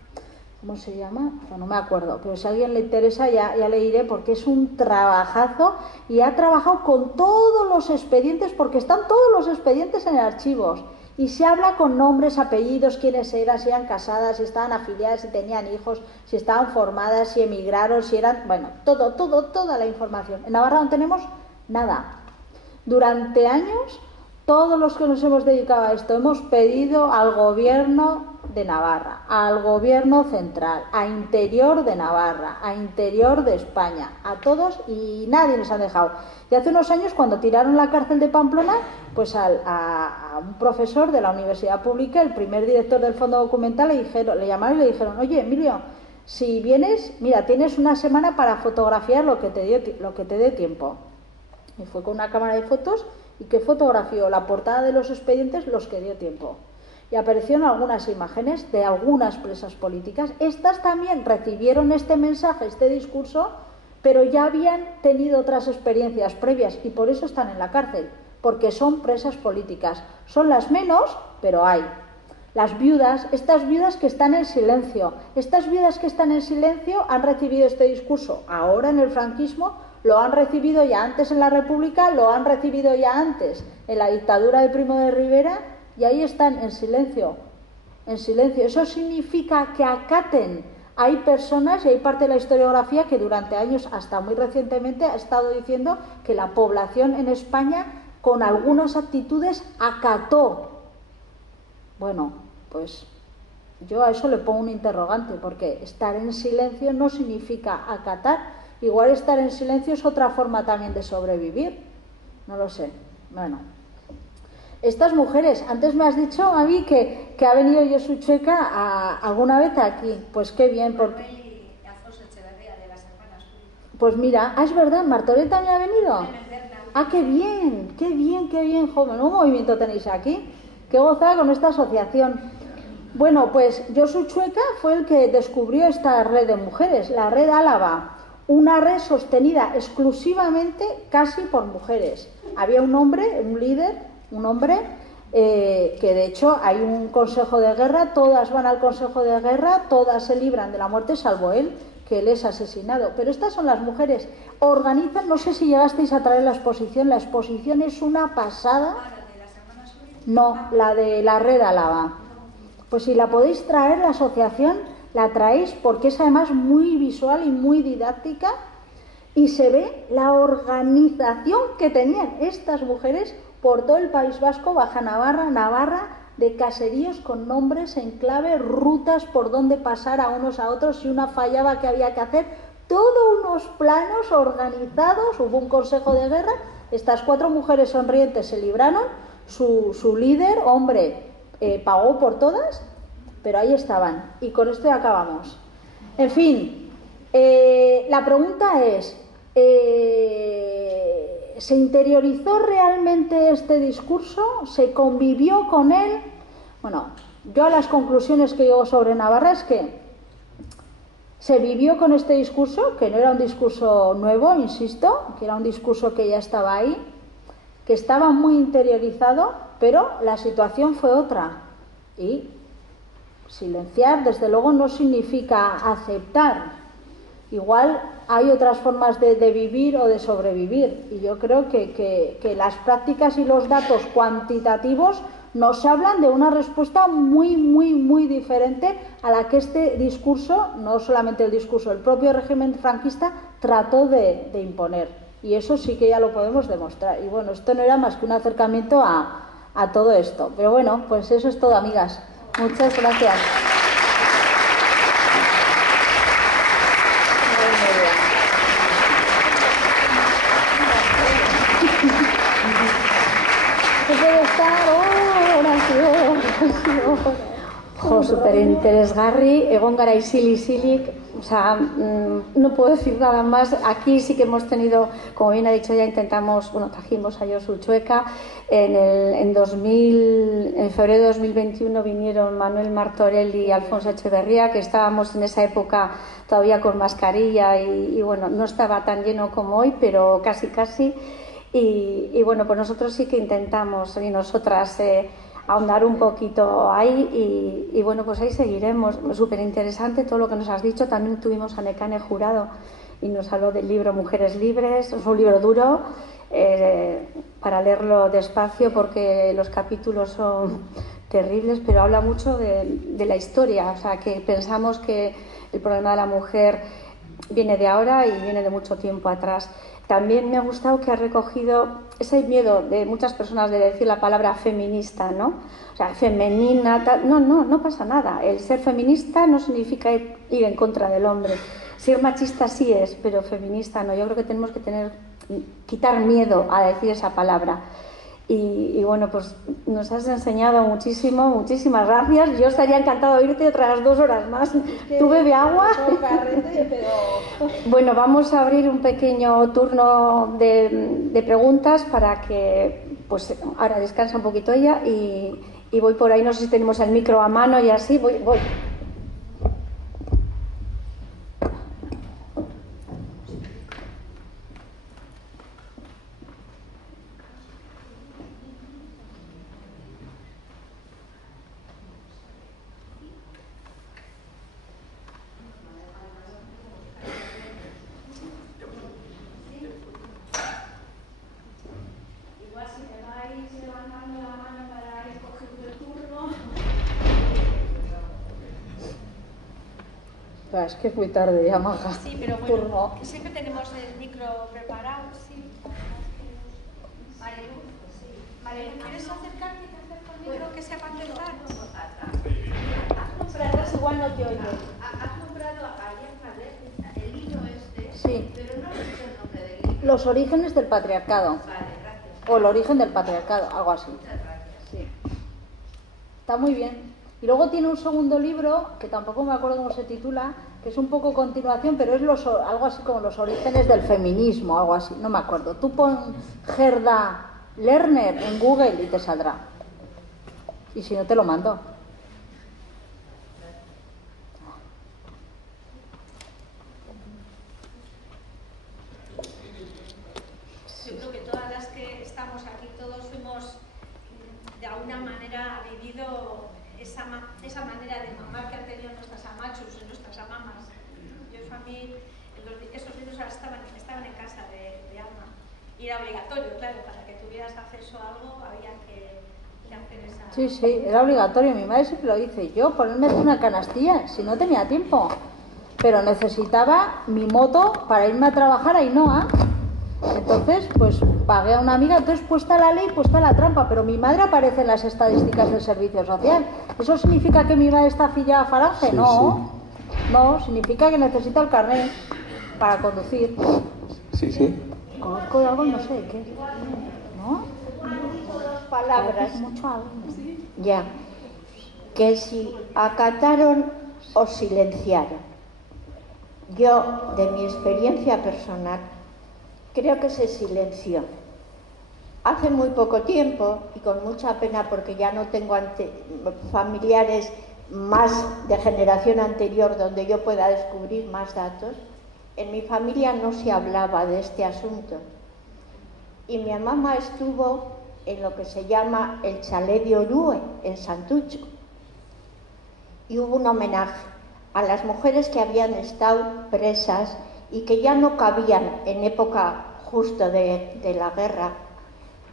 ¿Cómo se llama? No me acuerdo, pero si a alguien le interesa ya le diré, porque es un trabajazo y ha trabajado con todos los expedientes, porque están todos los expedientes en archivos. Y se habla con nombres, apellidos, quiénes eran, si eran casadas, si estaban afiliadas, si tenían hijos, si estaban formadas, si emigraron, si eran... Bueno, toda la información. En Navarra no tenemos nada. Durante años, todos los que nos hemos dedicado a esto, hemos pedido al gobierno de Navarra, al gobierno central, a interior de Navarra, a interior de España, a todos, y nadie nos ha dejado. Y hace unos años, cuando tiraron la cárcel de Pamplona, pues a un profesor de la universidad pública, el primer director del fondo documental, le llamaron y le dijeron: oye, Emilio, si vienes, mira, tienes una semana para fotografiar lo que te dé tiempo. Y fue con una cámara de fotos y que fotografió la portada de los expedientes los que dio tiempo. Y aparecieron algunas imágenes de algunas presas políticas. Estas también recibieron este mensaje, este discurso, pero ya habían tenido otras experiencias previas y por eso están en la cárcel, porque son presas políticas. Son las menos, pero hay. Las viudas, estas viudas que están en silencio, han recibido este discurso ahora en el franquismo, lo han recibido ya antes en la República, lo han recibido ya antes en la dictadura de Primo de Rivera, y ahí están en silencio. Eso significa que acaten hay personas y hay parte de la historiografía que durante años, hasta muy recientemente, ha estado diciendo que la población en España con algunas actitudes acató. Bueno, pues yo a eso le pongo un interrogante, porque estar en silencio no significa acatar. Igual estar en silencio es otra forma también de sobrevivir. No lo sé. Bueno, estas mujeres, antes me has dicho a mí que ha venido Josu Chueca alguna vez aquí. Pues qué bien, porque... Pues mira, es verdad, Martorell también ha venido. Ah, qué bien, qué bien, qué bien, joven. ¿Un movimiento tenéis aquí? Qué gozada con esta asociación. Bueno, pues Josu Chueca fue el que descubrió esta red de mujeres, la Red Álava, una red sostenida exclusivamente casi por mujeres. Había un hombre, un líder, un hombre, que de hecho hay un consejo de guerra, todas van al consejo de guerra, todas se libran de la muerte, salvo él, que él es asesinado. Pero estas son las mujeres, organizan, no sé si llegasteis a traer la exposición es una pasada. No, la de la Red Álava. Pues si la podéis traer, la asociación, la traéis porque es además muy visual y muy didáctica y se ve la organización que tenían estas mujeres por todo el País Vasco, Baja Navarra, Navarra, de caseríos con nombres en clave, rutas por donde pasar a unos a otros, si una fallaba que había que hacer, todos unos planos organizados, hubo un consejo de guerra, estas 4 mujeres sonrientes se libraron, su líder, hombre, pagó por todas, pero ahí estaban. Y con esto ya acabamos. En fin, la pregunta es, ¿se interiorizó realmente este discurso? ¿Se convivió con él? Bueno, yo a las conclusiones que llego sobre Navarra es que se vivió con este discurso, que no era un discurso nuevo, insisto, que era un discurso que ya estaba ahí, que estaba muy interiorizado, pero la situación fue otra. Y silenciar, desde luego, no significa aceptar. Igual hay otras formas de vivir o de sobrevivir. Y yo creo que las prácticas y los datos cuantitativos nos hablan de una respuesta muy, muy, muy diferente a la que este discurso, no solamente el discurso, el propio régimen franquista trató de imponer. Y eso sí que ya lo podemos demostrar. Y bueno, esto no era más que un acercamiento a todo esto. Pero bueno, pues eso es todo, amigas. Muchas gracias. Puede estar oración. Jo, superinteresgarri, egon gara isilik, o sea, no puedo decir nada más. Aquí sí que hemos tenido, como bien ha dicho ella, trajimos a Josu Chueca. En febrero de 2021 vinieron Manuel Martorell y Alfonso Echeverría, que estábamos en esa época todavía con mascarilla y bueno, no estaba tan lleno como hoy, pero casi. Y bueno, pues nosotros sí que intentamos, y nosotras, ahondar un poquito ahí y bueno, pues ahí seguiremos. Súper interesante todo lo que nos has dicho. También tuvimos a Nekane Jurado y nos habló del libro Mujeres Libres. Es un libro duro para leerlo despacio porque los capítulos son terribles, pero habla mucho de la historia. O sea, que pensamos que el problema de la mujer viene de ahora y viene de mucho tiempo atrás. También me ha gustado que ha recogido ese miedo de muchas personas de decir la palabra feminista, ¿no? O sea, femenina, tal. No pasa nada. El ser feminista no significa ir en contra del hombre. Ser machista sí es, pero feminista no. Yo creo que tenemos que quitar miedo a decir esa palabra. Y bueno, pues nos has enseñado muchísimo, muchísimas gracias. Yo estaría encantado de oírte otras 2 horas más. ¿Tú bebe agua? Bueno, vamos a abrir un pequeño turno de preguntas para que, pues ahora descansa un poquito ella y voy por ahí. No sé si tenemos el micro a mano y así, voy. Es que es muy tarde ya, Maja. Sí, pero bueno, Turno. siempre tenemos el micro preparado, sí. Marilu, ¿quieres acercarte y hacer conmigo que sea para empezar? Igual no te oye. Has nombrado ayer el hilo este, Sí. pero no has dicho el nombre del libro. Los orígenes del patriarcado. Vale, gracias. O el origen del patriarcado, algo así. Muchas gracias. Sí. Está muy bien. Y luego tiene un segundo libro, que tampoco me acuerdo cómo se titula, que es un poco continuación, pero es algo así como los orígenes del feminismo, algo así, no me acuerdo. Tú pon Gerda Lerner en Google y te saldrá. Y si no, te lo mando. Yo creo que todas las que estamos aquí, todos hemos de alguna manera vivido esa manera de mamar que han tenido nuestras amachus y nuestras amamas. Yo, a mí, esos libros estaban en casa de Alma. Y era obligatorio, claro, para que tuvieras acceso a algo había que hacer esa... Sí, sí, era obligatorio. Mi madre siempre lo dice. Yo ponerme una canastilla, si no tenía tiempo. Pero necesitaba mi moto para irme a trabajar a Ainhoa. Entonces, pues pagué a una amiga. Entonces, puesta la ley, puesta la trampa. Pero mi madre aparece en las estadísticas del servicio social. ¿Eso significa que mi madre está afiliada a Falange? Sí, No. No, significa que necesita el carnet para conducir. Sí, sí. Conozco algo y no sé de qué. ¿No? Palabras, Mucho algo. ya, que si acataron o silenciaron. Yo, de mi experiencia personal, creo que se silenció. Hace muy poco tiempo, y con mucha pena porque ya no tengo familiares más de generación anterior donde yo pueda descubrir más datos, en mi familia no se hablaba de este asunto. Y mi mamá estuvo en lo que se llama el Chalet de Orue, en Santucho. Y hubo un homenaje a las mujeres que habían estado presas y que ya no cabían en época justo de la guerra,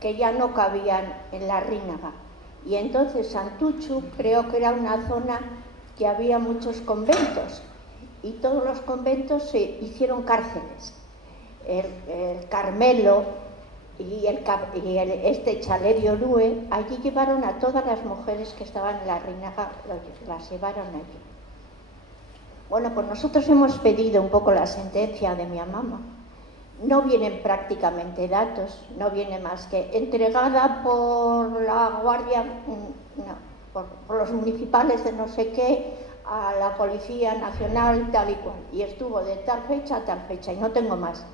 que ya no cabían en la Rínaga. Y entonces Santucho creo que era una zona que había muchos conventos y todos los conventos se hicieron cárceles. El Carmelo y este Chalet de Orue, allí llevaron a todas las mujeres que estaban en la Rínaga, las llevaron allí. Bueno, pues nosotros hemos pedido un poco la sentencia de mi mamá. No vienen prácticamente datos, no viene más que entregada por la Guardia, no, por los municipales de no sé qué, a la Policía Nacional, tal y cual. Y estuvo de tal fecha a tal fecha, y no tengo más.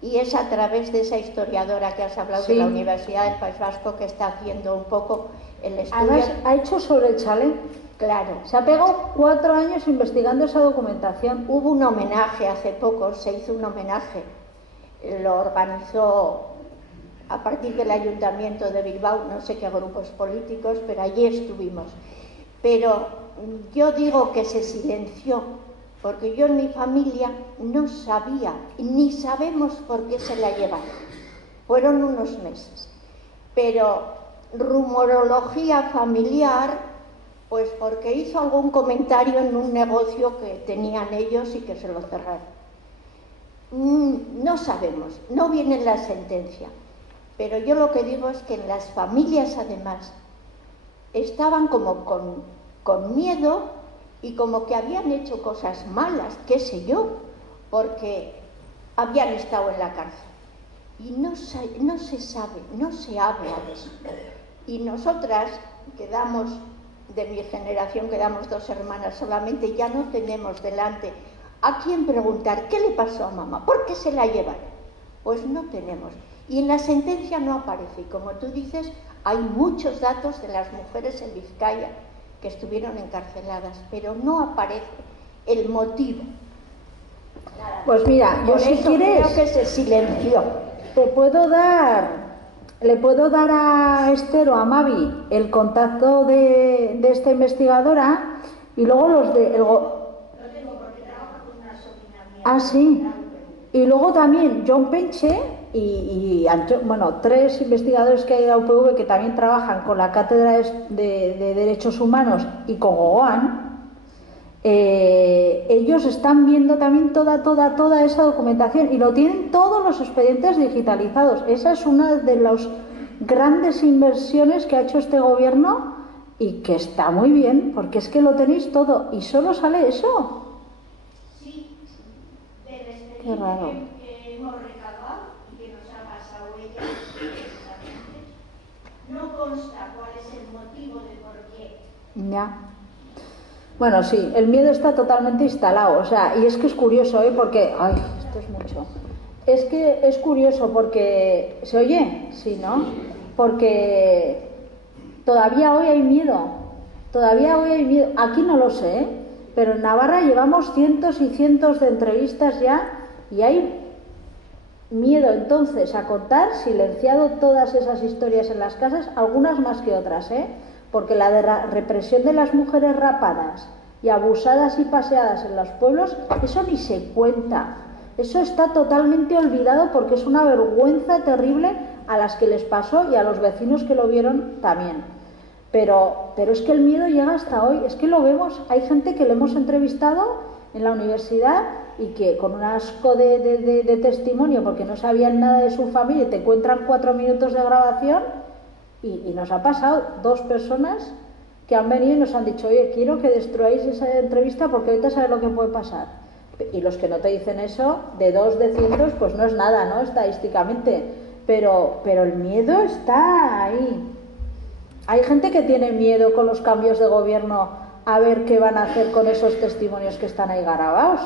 Y es a través de esa historiadora que has hablado, sí, de la Universidad del País Vasco, que está haciendo un poco el estudio. Además, ha hecho sobre el chalet. Claro. Se ha pegado 4 años investigando esa documentación. Hubo un homenaje hace poco, se hizo un homenaje. Lo organizó a partir del Ayuntamiento de Bilbao, no sé qué grupos políticos, pero allí estuvimos. Pero yo digo que se silenció, porque yo en mi familia no sabía, ni sabemos por qué se la llevaron. Fueron unos meses. Pero rumorología familiar, pues porque hizo algún comentario en un negocio que tenían ellos y que se lo cerraron. No sabemos, no viene en la sentencia, pero yo lo que digo es que en las familias además estaban como con miedo y como que habían hecho cosas malas, qué sé yo, porque habían estado en la cárcel. Y no se sabe, no se habla de eso. Y nosotras, quedamos, de mi generación, quedamos 2 hermanas solamente, ya no tenemos delante a quién preguntar qué le pasó a mamá, por qué se la llevaron. Pues no tenemos. Y en la sentencia no aparece. Y como tú dices, hay muchos datos de las mujeres en Vizcaya que estuvieron encarceladas, pero no aparece el motivo. Pues mira, yo si quieres, creo que se silenció. le puedo dar a Esther o a Mavi el contacto de esta investigadora y luego los de... sí. Y luego también John Penche y 3 investigadores que hay de la UPV que también trabajan con la Cátedra de Derechos Humanos y con Gogoan, ellos están viendo también toda esa documentación y lo tienen todos los expedientes digitalizados. Esa es una de las grandes inversiones que ha hecho este gobierno y que está muy bien, porque es que lo tenéis todo y solo sale eso. Sí, del expediente Qué raro. que hemos recabado y que nos ha pasado ella, precisamente, no consta cuál es el motivo de por qué. Ya. Bueno, sí, el miedo está totalmente instalado, o sea, y es que es curioso, porque... Ay, esto es mucho. Es que es curioso porque... ¿Se oye? Sí, ¿no? Porque todavía hoy hay miedo. Todavía hoy hay miedo. Aquí no lo sé, pero en Navarra llevamos cientos y cientos de entrevistas ya y hay miedo entonces a contar, silenciado todas esas historias en las casas, algunas más que otras, porque la de represión de las mujeres rapadas y abusadas y paseadas en los pueblos, eso ni se cuenta. Eso está totalmente olvidado porque es una vergüenza terrible a las que les pasó y a los vecinos que lo vieron también. Pero es que el miedo llega hasta hoy, es que lo vemos. Hay gente que le hemos entrevistado en la universidad y que con un asco de testimonio porque no sabían nada de su familia y te encuentran 4 minutos de grabación y nos ha pasado 2 personas que han venido y nos han dicho: oye, quiero que destruyáis esa entrevista porque ahorita sabes lo que puede pasar. Y los que no te dicen eso, de 2 de cientos, pues no es nada, ¿no? Estadísticamente. Pero el miedo está ahí. Hay gente que tiene miedo con los cambios de gobierno a ver qué van a hacer con esos testimonios que están ahí grabados.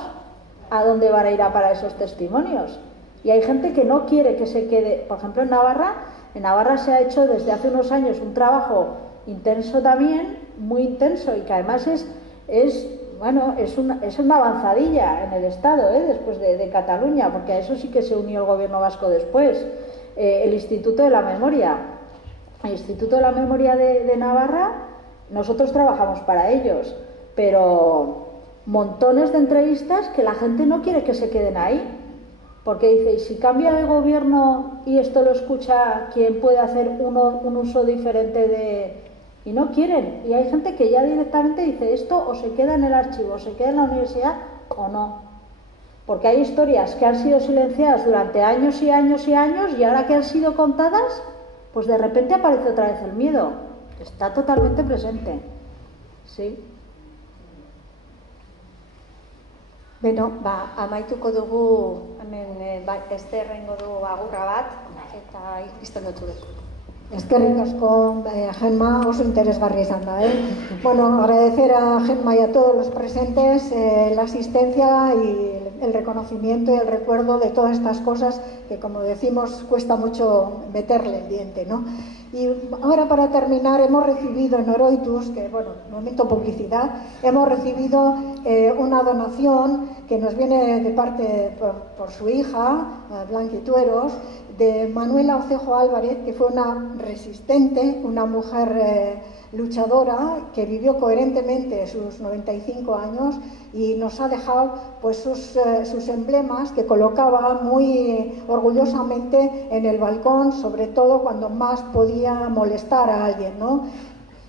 ¿A dónde van a ir a parar esos testimonios? Y hay gente que no quiere que se quede. Por ejemplo, en Navarra se ha hecho desde hace unos años un trabajo intenso también, muy intenso, y que además es una avanzadilla en el Estado, después de Cataluña, porque a eso sí que se unió el gobierno vasco después. El Instituto de la Memoria. El Instituto de la Memoria de Navarra, nosotros trabajamos para ellos, pero montones de entrevistas que la gente no quiere que se queden ahí, porque dice: ¿y si cambia de gobierno y esto lo escucha quien puede hacer un uso diferente de...? Y no quieren, y hay gente que ya directamente dice: esto o se queda en el archivo, o se queda en la universidad o no, porque hay historias que han sido silenciadas durante años y años y años, y ahora que han sido contadas, pues de repente aparece otra vez el miedo. Está totalmente presente. Sí. Beno, amaituko dugu hemen Ester egingo du agurra bat eta ikusten dut zure. Eskerrik asko, Gemma, oso interesgarria izan da, Bueno, agradecer a Gemma y a todos los presentes la asistencia y el reconocimiento y el recuerdo de todas estas cosas que, como decimos, cuesta mucho meterle el diente, ¿no? Y ahora, para terminar, hemos recibido en Oroitus, que, bueno, momento publicidad, hemos recibido una donación que nos viene de parte por su hija, Blanqui Tueros, de Manuela Ocejo Álvarez, que fue una resistente, una mujer luchadora que vivió coherentemente sus 95 años y nos ha dejado pues sus emblemas que colocaba muy orgullosamente en el balcón, sobre todo cuando más podía molestar a alguien, ¿no?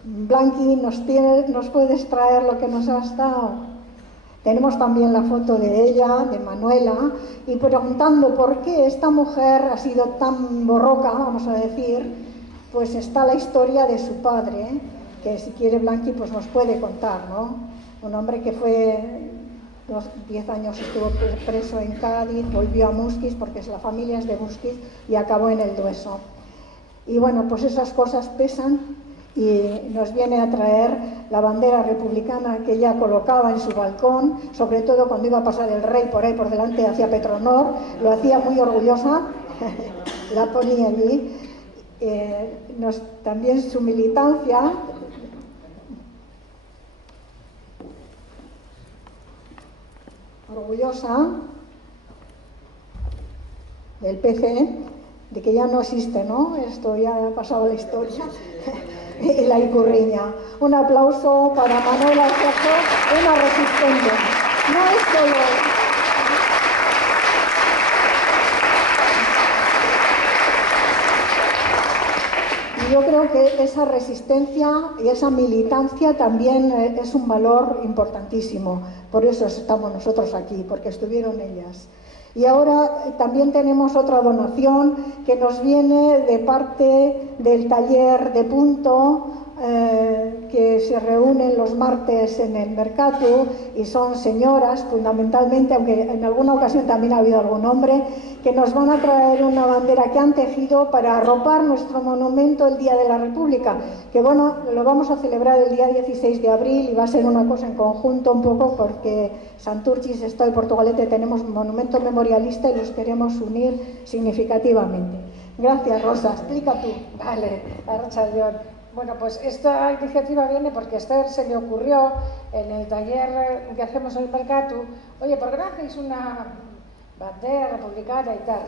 Blanqui, ¿nos puedes traer lo que nos has dado? Tenemos también la foto de ella, de Manuela, y preguntando por qué esta mujer ha sido tan borroca, vamos a decir, pues está la historia de su padre, que si quiere Blanqui pues nos puede contar, ¿no? Un hombre que fue 10 años estuvo preso en Cádiz, volvió a Musquis, porque la familia es de Musquis, y acabó en el Dueso. Y bueno, pues esas cosas pesan, y nos viene a traer la bandera republicana que ella colocaba en su balcón, sobre todo cuando iba a pasar el rey por ahí por delante hacia Petronor, lo hacía muy orgullosa, la ponía allí. También su militancia, orgullosa del PC, de que ya no existe, ¿no? Esto ya ha pasado a la historia. Y la Icurriña. Un aplauso para Manuela Ocejo, una resistente. No es solo... Y yo creo que esa resistencia y esa militancia también es un valor importantísimo. Por eso estamos nosotros aquí, porque estuvieron ellas. Y ahora también tenemos otra donación que nos viene de parte del taller de Punto, que se reúnen los martes en el Mercatu, y son señoras fundamentalmente, aunque en alguna ocasión también ha habido algún hombre, que nos van a traer una bandera que han tejido para arropar nuestro monumento el Día de la República, que bueno, lo vamos a celebrar el día 16 de abril y va a ser una cosa en conjunto un poco, porque Santurtzi, Sestao y Portugalete tenemos un monumento memorialista y los queremos unir significativamente. Gracias, Rosa. Explica tú. Vale, Arratsaldeon. Bueno, pues esta iniciativa viene porque a Esther se le ocurrió en el taller que hacemos en el Mercatu, oye, ¿por qué no hacéis una bandera republicana y tal?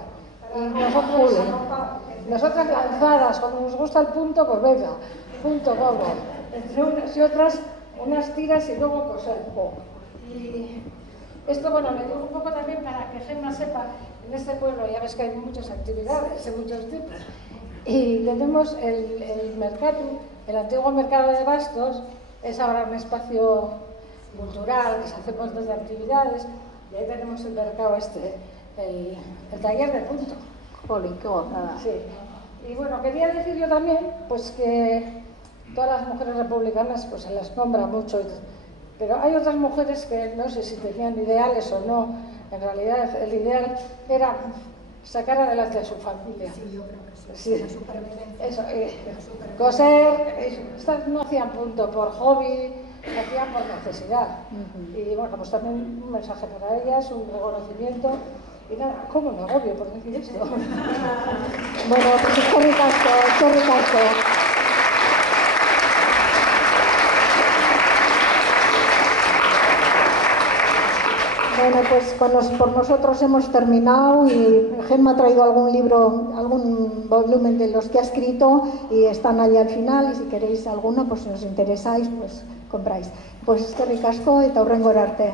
Y nosotras lanzadas, como nos gusta el punto, pues venga, punto, vamos. Entre unas y otras, unas tiras y luego coser. Y esto, bueno, le digo un poco también para que Gemma sepa, en este pueblo ya ves que hay muchas actividades de muchos tipos. Y tenemos el Mercatu, el antiguo mercado de Bastos, es ahora un espacio cultural que se hace montones de actividades, y ahí tenemos el mercado el taller de Punto. Jolín, qué gozada. Sí. Y bueno, quería decir yo también, pues que todas las mujeres republicanas pues se las nombra mucho, pero hay otras mujeres que no sé si tenían ideales o no. En realidad el ideal era sacar adelante a su familia. Sí, yo creo que sí. Sí. La supervivencia. Eso, coser, estas no hacían punto por hobby, hacían por necesidad. Y bueno, pues también un mensaje para ellas, un reconocimiento. Y nada, ¿cómo me agobio por decir esto? Bueno, pues es ricasco. Bueno, pues por nosotros hemos terminado, y Gemma ha traído algún libro, algún volumen de los que ha escrito y están allí al final, y si queréis alguno, pues si os interesáis, pues compráis. Pues eskerrik asko eta hurrengora arte.